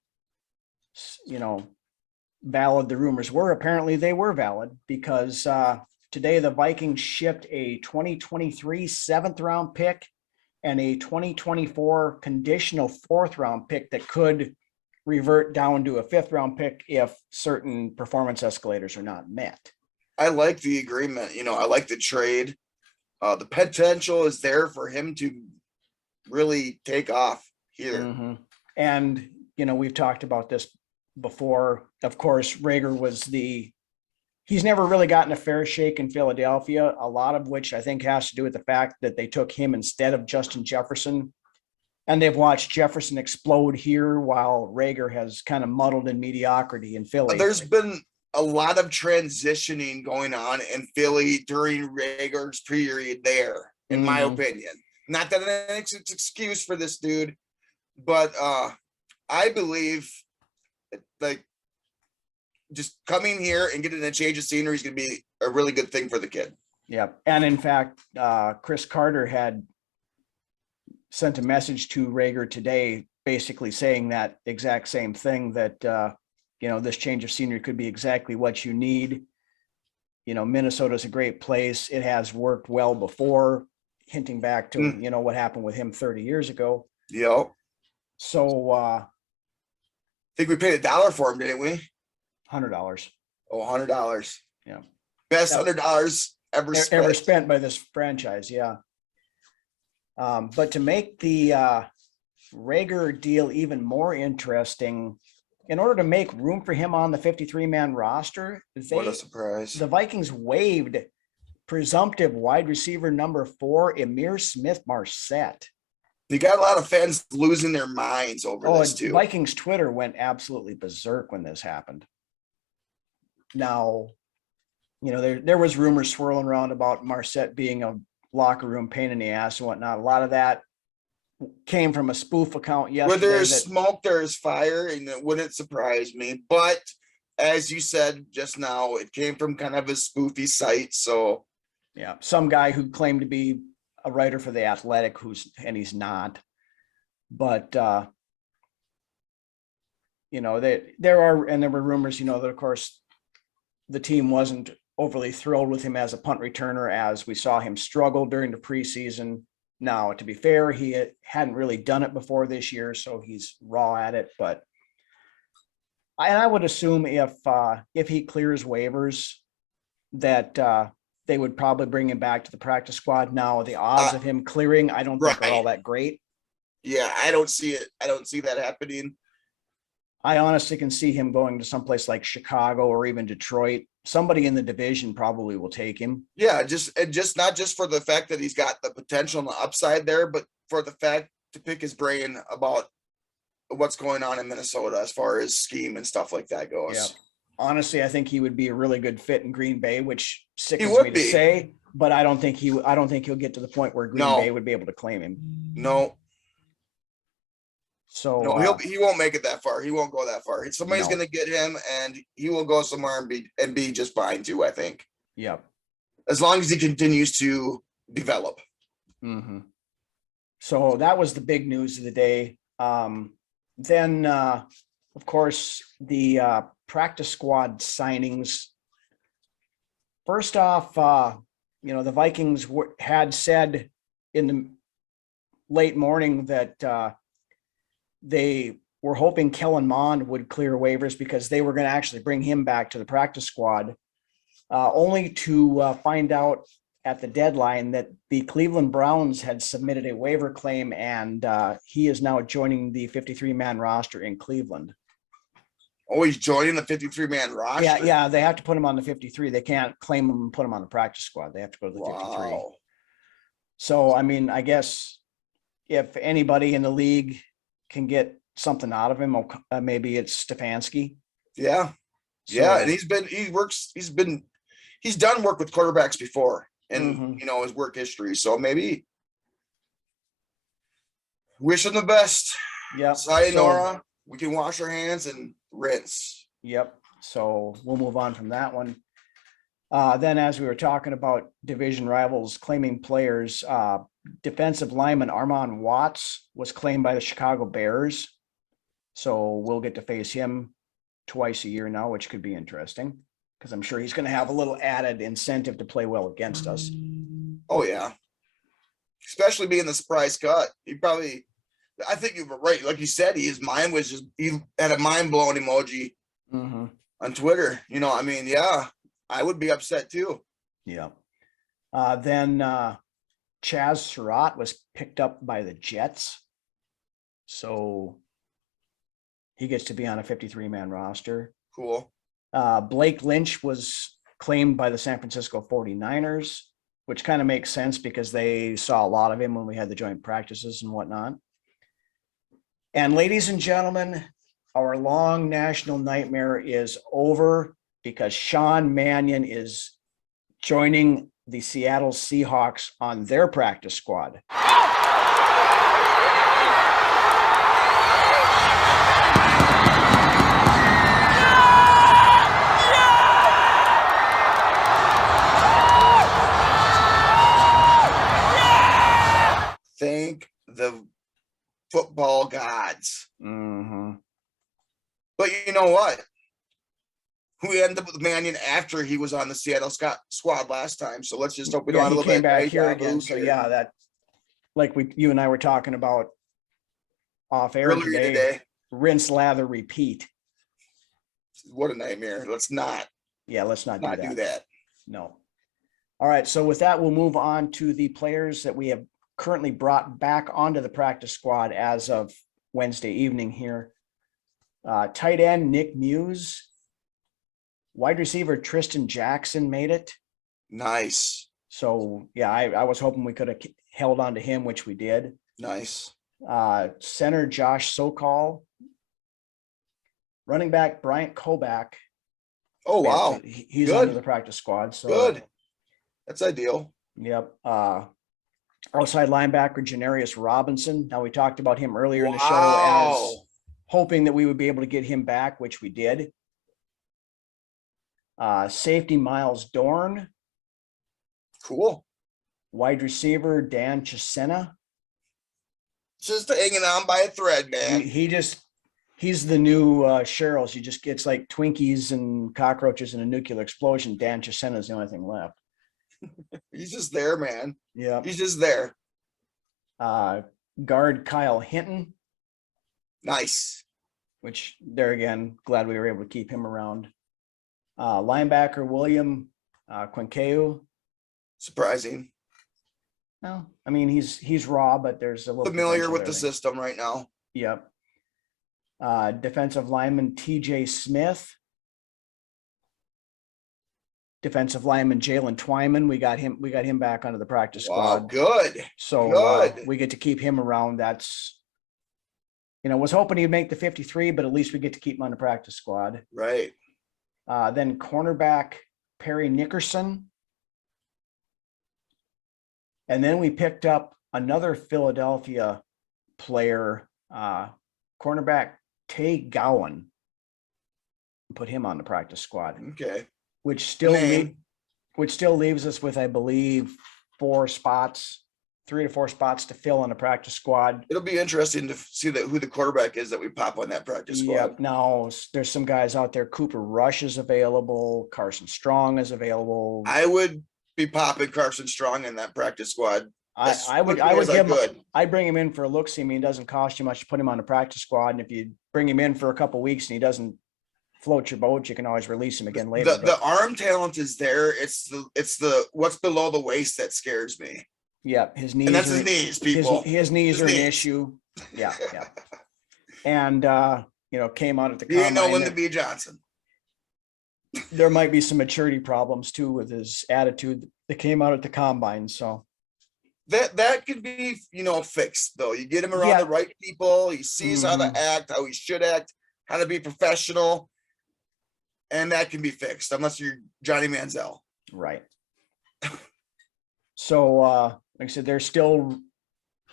valid the rumors were. Apparently they were valid because today the Vikings shipped a 2023 7th round pick and a 2024 conditional 4th round pick that could revert down to a 5th round pick if certain performance escalators are not met. I like the agreement. I like the trade. The potential is there for him to really take off here. And, we've talked about this before. Of course, Reagor was he's never really gotten a fair shake in Philadelphia, a lot of which I think has to do with the fact that they took him instead of Justin Jefferson. And they've watched Jefferson explode here while Reagor has kind of muddled in mediocrity in Philly. There's been a lot of transitioning going on in Philly during Reagor's period there, in my opinion. Not that it's an excuse for this dude, but I believe just coming here and getting a change of scenery is going to be a really good thing for the kid. Yeah. And in fact, Chris Carter had sent a message to Reagor today, basically saying that exact same thing, that, this change of scenery could be exactly what you need. Minnesota's a great place. It has worked well before, hinting back to, what happened with him 30 years ago. Yep. So, I think we paid $1 for him, didn't we? $100. Oh, $100. Yeah. Best $100 ever spent by this franchise. Yeah. But to make the Reagor deal even more interesting, in order to make room for him on the 53-man roster, What a surprise. the Vikings waived presumptive wide receiver number 4, Emir Smith-Marset. You got a lot of fans losing their minds over this too. Vikings Twitter went absolutely berserk when this happened. Now, there was rumors swirling around about Marset being a locker room pain in the ass and whatnot. A lot of that came from a spoof account yesterday. Where there's smoke, there's fire, and it wouldn't surprise me. But as you said just now, it came from kind of a spoofy site. So yeah, some guy who claimed to be a writer for The Athletic, he's not. But there were rumors, that of course the team wasn't overly thrilled with him as a punt returner, as we saw him struggle during the preseason. Now, to be fair, he hadn't really done it before this year, so he's raw at it. But I would assume if he clears waivers, that they would probably bring him back to the practice squad. Now, the odds of him clearing, I don't think are all that great. Yeah, I don't see it. I don't see that happening. I honestly can see him going to someplace like Chicago or even Detroit. Somebody in the division probably will take him. Yeah, just not just for the fact that he's got the potential and the upside there, but for the fact to pick his brain about what's going on in Minnesota as far as scheme and stuff like that goes. Yeah. Honestly, I think he would be a really good fit in Green Bay, which sickens me to be. say, but I don't think he'll get to the point where Green Bay would be able to claim him. No. So no, he won't make it that far. He won't go that far. Somebody's going to get him, and he will go somewhere and be just fine too, I think. Yep. As long as he continues to develop. Mm-hmm. So that was the big news of the day. Then, of course, the practice squad signings. First off, the Vikings had said in the late morning that they were hoping Kellen Mond would clear waivers because they were going to actually bring him back to the practice squad, only to find out at the deadline that the Cleveland Browns had submitted a waiver claim, and he is now joining the 53-man roster in Cleveland. Oh, he's joining the 53-man roster? Yeah, they have to put him on the 53. They can't claim him and put him on the practice squad. They have to go to the 53. So, I mean, I guess if anybody in the league can get something out of him, maybe it's Stefanski. Yeah. So, yeah, and he's done work with quarterbacks before in his work history. So maybe wish him the best. Yeah. Sayonara. We can wash our hands and rinse. Yep. So we'll move on from that one. Then, as we were talking about division rivals claiming players, defensive lineman Armon Watts was claimed by the Chicago Bears. So we'll get to face him twice a year now, which could be interesting because I'm sure he's going to have a little added incentive to play well against us. Oh, yeah. Especially being the surprise cut. I think you were right. Like you said, he had a mind-blowing emoji on Twitter. I would be upset too. Yeah. Then Chaz Surratt was picked up by the Jets. So he gets to be on a 53-man roster. Cool. Blake Lynch was claimed by the San Francisco 49ers, which kind of makes sense because they saw a lot of him when we had the joint practices and whatnot. And ladies and gentlemen, our long national nightmare is over because Sean Mannion is joining the Seattle Seahawks on their practice squad. Thank the football gods. But you know what? We ended up with Mannion after he was on the Seattle squad last time. So let's just hope we don't have a little bit back here again. So yeah, that like you and I were talking about off air today. Rinse, lather, repeat. What a nightmare. Let's not. Yeah, let's not do that. No. All right. So with that, we'll move on to the players that we have currently brought back onto the practice squad as of Wednesday evening here. Tight end Nick Muse, wide receiver Tristan Jackson made it. Nice. So yeah, I was hoping we could have held on to him, which we did. Nice. Center Josh Sokol, running back Bryant Kobach. Oh, wow. He's Good. under the practice squad. So Good. That's ideal. Yep. Outside linebacker Janarius Robinson. Now we talked about him earlier in the show as hoping that we would be able to get him back, which we did. Safety Miles Dorn. Cool. Wide receiver Dan Chisena. Just hanging on by a thread, man. He's the new Cheryl's. He just gets like Twinkies and cockroaches and a nuclear explosion. Dan Chisena is the only thing left. He's just there, man. Yeah. He's just there. Guard Kyle Hinton. Nice. Which there again, glad we were able to keep him around. Linebacker William Quinkeu. Surprising. No, I mean he's raw, but there's a little Familiar with potential the there, I think. system right now. Yep. Defensive lineman TJ Smith. Defensive lineman Jalen Twyman. We got him back onto the practice squad. Wow, good. So Good. we get to keep him around. That's, was hoping he'd make the 53, but at least we get to keep him on the practice squad. Right. Then cornerback Perry Nickerson. And then we picked up another Philadelphia player, cornerback Tay Gowan. Put him on the practice squad. Okay. Which still leaves us with, I believe, 3 to 4 spots to fill on the practice squad. It'll be interesting to see who the quarterback is that we pop on that practice squad. Yep. Now there's some guys out there. Cooper Rush is available. Carson Strong is available. I would be popping Carson Strong in that practice squad. I would give him. I'd bring him in for a look. See, I mean, it doesn't cost you much to put him on the practice squad, and if you bring him in for a couple weeks and he doesn't float your boat, you can always release him again later. The arm talent is there. It's the what's below the waist that scares me. Yeah, his knees. And that's his knees, people. His knees are an issue. Yeah, yeah. And came out at the He ain't no combine. Lyndon B. Johnson. There might be some maturity problems too with his attitude that came out at the combine. So that could be fixed though. You get him around the right people. He sees how to act, how he should act, how to be professional, and that can be fixed unless you're Johnny Manziel. Right. So like I said, there's still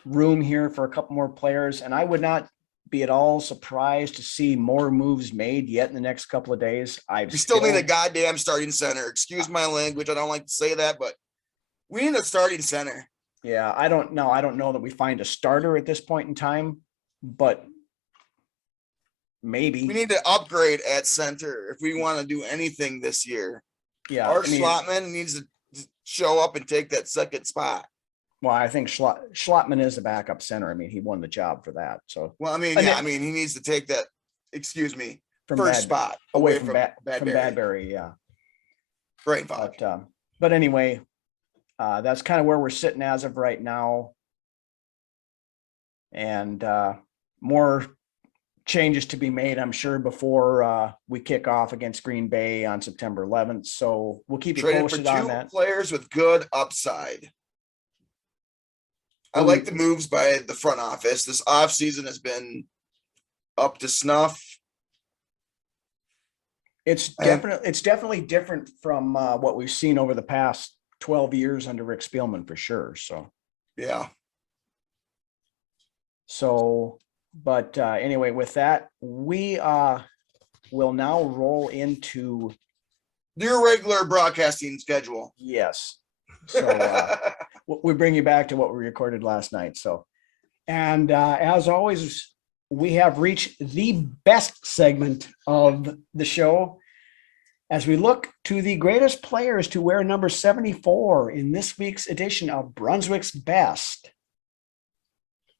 room here for a couple more players, and I would not be at all surprised to see more moves made yet in the next couple of days. We still need a goddamn starting center. Excuse my language. I don't like to say that, but we need a starting center. Yeah, I don't know that we find a starter at this point in time, but maybe we need to upgrade at center if we want to do anything this year. Yeah, Art Schlottman needs to show up and take that second spot. Well, I think Schlottman is a backup center. I mean, he won the job for that. So, well, I mean, he needs to take that. Excuse me, first spot away from Badbury. Yeah, brain fog. But anyway, that's kind of where we're sitting as of right now, and more changes to be made, I'm sure, before we kick off against Green Bay on September 11th. So we'll keep you posted on that. Players with good upside. I like the moves by the front office. This offseason has been up to snuff. It's definitely different from what we've seen over the past 12 years under Rick Spielman, for sure. So, yeah. So, but anyway, with that, we will now roll into your regular broadcasting schedule. Yes. So we bring you back to what we recorded last night. So, and as always, we have reached the best segment of the show as we look to the greatest players to wear number 74 in this week's edition of Brunswick's Best.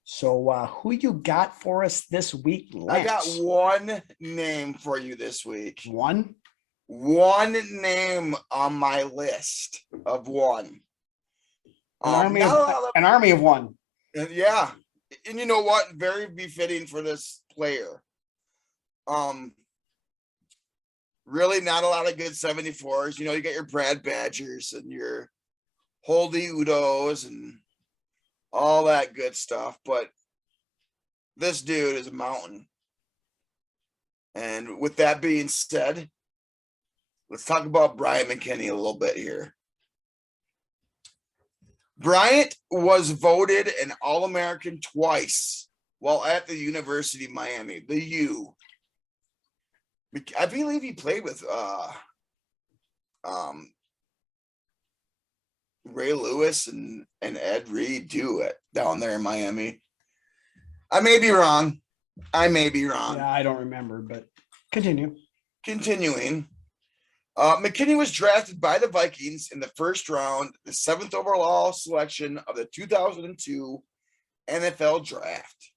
So who you got for us this week, Lance? I got one name for you this week. One name on my list of one. An Not a lot of, army of one. yeah. And you know what? Very befitting for this player. Really not a lot of good 74s. You know, you got your Brad Badgers and your Holdy Udos and all that good stuff. But this dude is a mountain. And with that being said, let's talk about Bryant McKinnie a little bit here. Bryant was voted an All-American twice while at the University of Miami, the U. I believe he played with Ray Lewis and Ed Reed too down there in Miami. I may be wrong. Yeah, I don't remember, but continue. Continuing. McKinnie was drafted by the Vikings in the first round, the 7th overall selection of the 2002 NFL draft.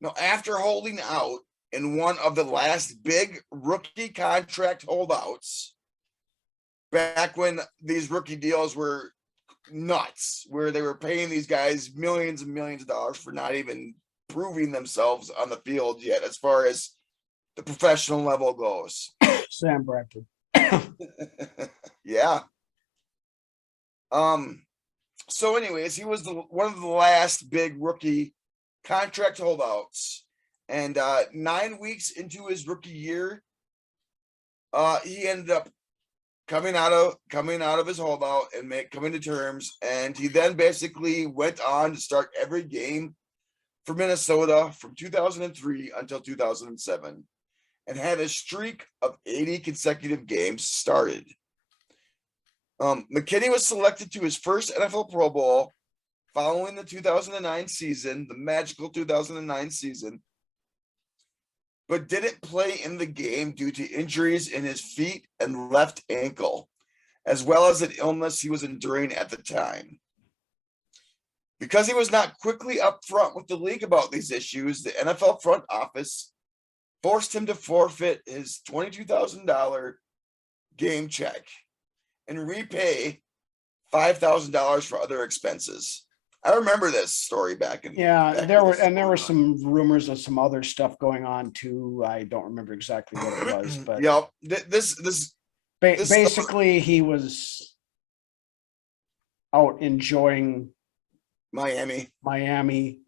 Now, after holding out in one of the last big rookie contract holdouts, back when these rookie deals were nuts, where they were paying these guys millions and millions of dollars for not even proving themselves on the field yet, as far as the professional level goes. Sam Bradford. Yeah. So anyways, he was one of the last big rookie contract holdouts. And 9 weeks into his rookie year, he ended up coming out of his holdout and coming to terms. And he then basically went on to start every game for Minnesota from 2003 until 2007. And had a streak of 80 consecutive games started. McKinnie was selected to his first NFL Pro Bowl following the 2009 season, the magical 2009 season, but didn't play in the game due to injuries in his feet and left ankle, as well as an illness he was enduring at the time. Because he was not quickly upfront with the league about these issues, the NFL front office forced him to forfeit his $22,000 game check and repay $5,000 for other expenses. I remember this story back in. There were some rumors of some other stuff going on too. I don't remember exactly what it was, but yep. Basically he was out enjoying Miami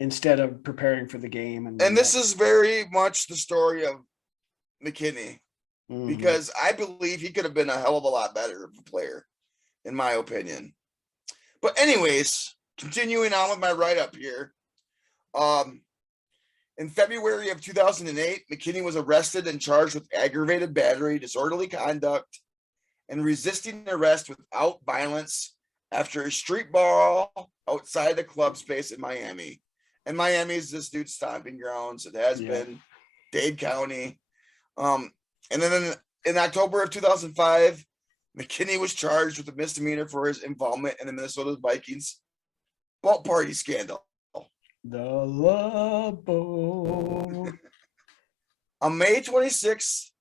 instead of preparing for the game. And this is very much the story of McKinnie, because I believe he could have been a hell of a lot better of a player, in my opinion. But anyways, continuing on with my write-up here. In February of 2008, McKinnie was arrested and charged with aggravated battery, disorderly conduct, and resisting arrest without violence after a street brawl outside the club space in Miami. And Miami is this dude's stomping grounds. It has been Dade County. And then in October of 2005, McKinnie was charged with a misdemeanor for his involvement in the Minnesota Vikings vault party scandal. The Love Boat. On May 26,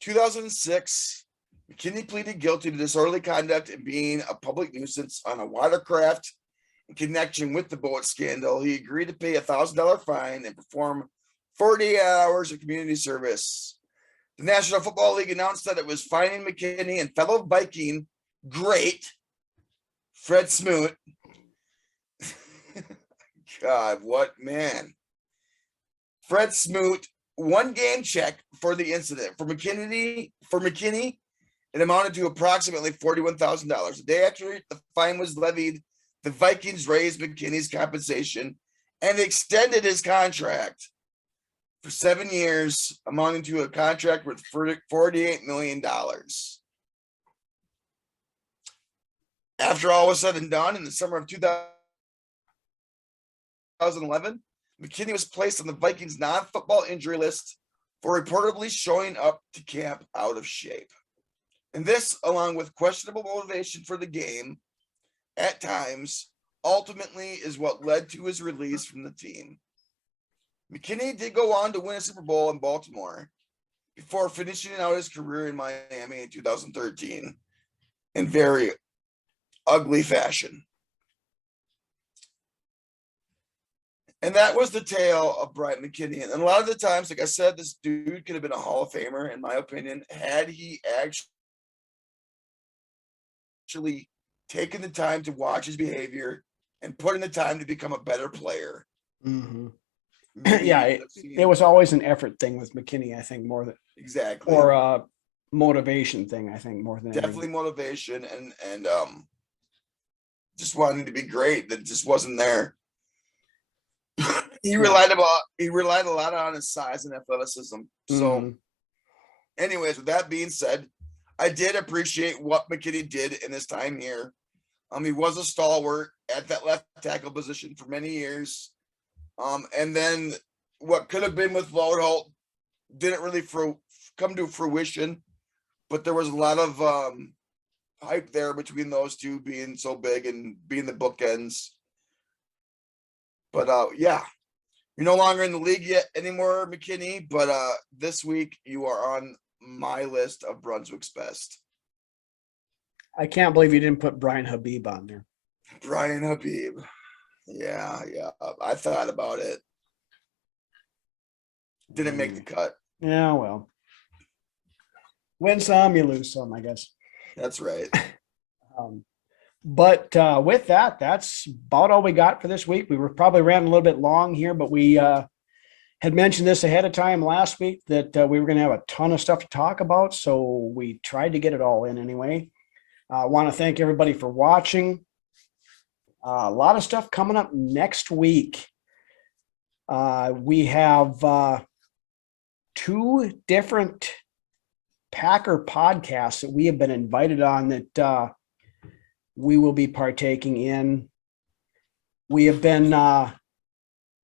2006, McKinnie pleaded guilty to disorderly conduct and being a public nuisance on a watercraft in connection with the boat scandal. He agreed to pay a $1,000 fine and perform 48 hours of community service. The National Football League announced that it was fining McKinnie and fellow Viking great Fred Smoot. God, what man. Fred Smoot, one game check for the incident. For McKinnie, it amounted to approximately $41,000. The day after the fine was levied, the Vikings raised McKinnie's compensation and extended his contract for 7 years, amounting to a contract worth $48 million. After all was said and done, in the summer of 2011, McKinnie was placed on the Vikings non-football injury list for reportedly showing up to camp out of shape. And this, along with questionable motivation for the game at times, ultimately is what led to his release from the team. McKinnie did go on to win a Super Bowl in Baltimore before finishing out his career in Miami in 2013 in very ugly fashion. And that was the tale of Bryant McKinnie. And a lot of the times, like I said, this dude could have been a Hall of Famer, in my opinion, had he actually taken the time to watch his behavior and put in the time to become a better player. Mm-hmm. Maybe Yeah, he could have seen- it was always an effort thing with McKinney, I think, more than exactly, or a motivation thing, I think, more than definitely anything. motivation and just wanting to be great that just wasn't there. He relied a lot on his size and athleticism. So, Mhm. anyways, with that being said, I did appreciate what McKinney did in his time here. He was a stalwart at that left tackle position for many years. And then what could have been with Lodeholt didn't really come to fruition, but there was a lot of hype there between those two being so big and being the bookends. But yeah, you're no longer in the league yet anymore, McKinney. But this week you are on my list of Brunswick's best. I can't believe you didn't put Brian Habib on there. Brian Habib. Yeah. I thought about it. Didn't make the cut. Yeah, well. Win some, you lose some, I guess. That's right. But with that, that's about all we got for this week. We were probably ran a little bit long here, but we had mentioned this ahead of time last week that we were going to have a ton of stuff to talk about. So we tried to get it all in anyway. I want to thank everybody for watching. A lot of stuff coming up next week. We have 2 different Packer podcasts that we have been invited on that we will be partaking in. We have been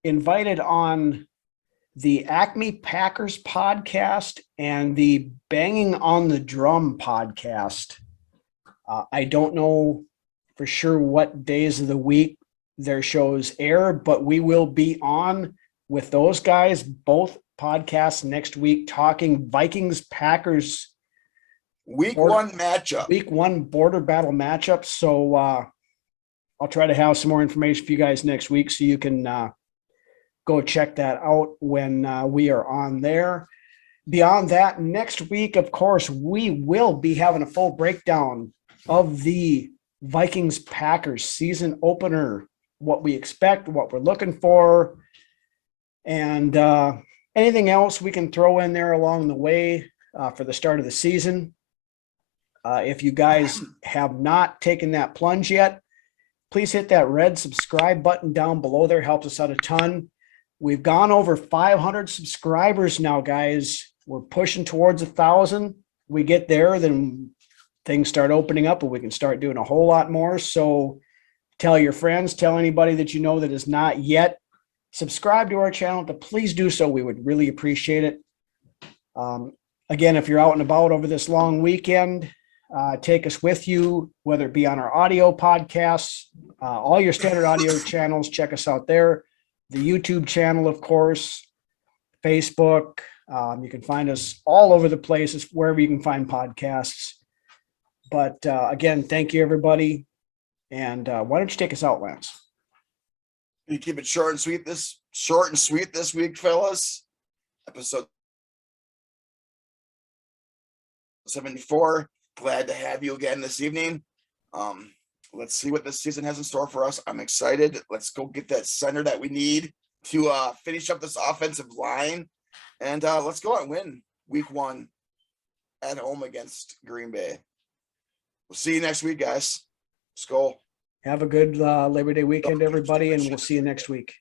invited on the Acme Packers podcast and the Banging on the Drum podcast. I don't know for sure what days of the week their shows air, but we will be on with those guys, both podcasts next week, talking Vikings Packers Week 1 matchup. Week 1 border battle matchup. So I'll try to have some more information for you guys next week so you can go check that out when we are on there. Beyond that, next week, of course, we will be having a full breakdown of the Vikings Packers season opener, what we expect, what we're looking for, and anything else we can throw in there along the way for the start of the season. If you guys have not taken that plunge yet, please hit that red subscribe button down below there. Helps us out a ton. We've gone over 500 subscribers now, guys. We're pushing towards 1,000. We get there, then things start opening up and we can start doing a whole lot more. So tell your friends, tell anybody that you know that is not yet subscribed to our channel to please do so. We would really appreciate it. Again, if you're out and about over this long weekend, take us with you, whether it be on our audio podcasts, all your standard audio channels, check us out there. The YouTube channel, of course, Facebook. You can find us all over the places, wherever you can find podcasts. But again, thank you, everybody. And why don't you take us out, Lance? You keep it short and sweet this week, fellas. Episode 74. Glad to have you again this evening. Let's see what this season has in store for us. I'm excited. Let's go get that center that we need to finish up this offensive line. And let's go out and win week 1 at home against Green Bay. We'll see you next week, guys. Skol. Have a good Labor Day weekend, everybody, and we'll see you next week.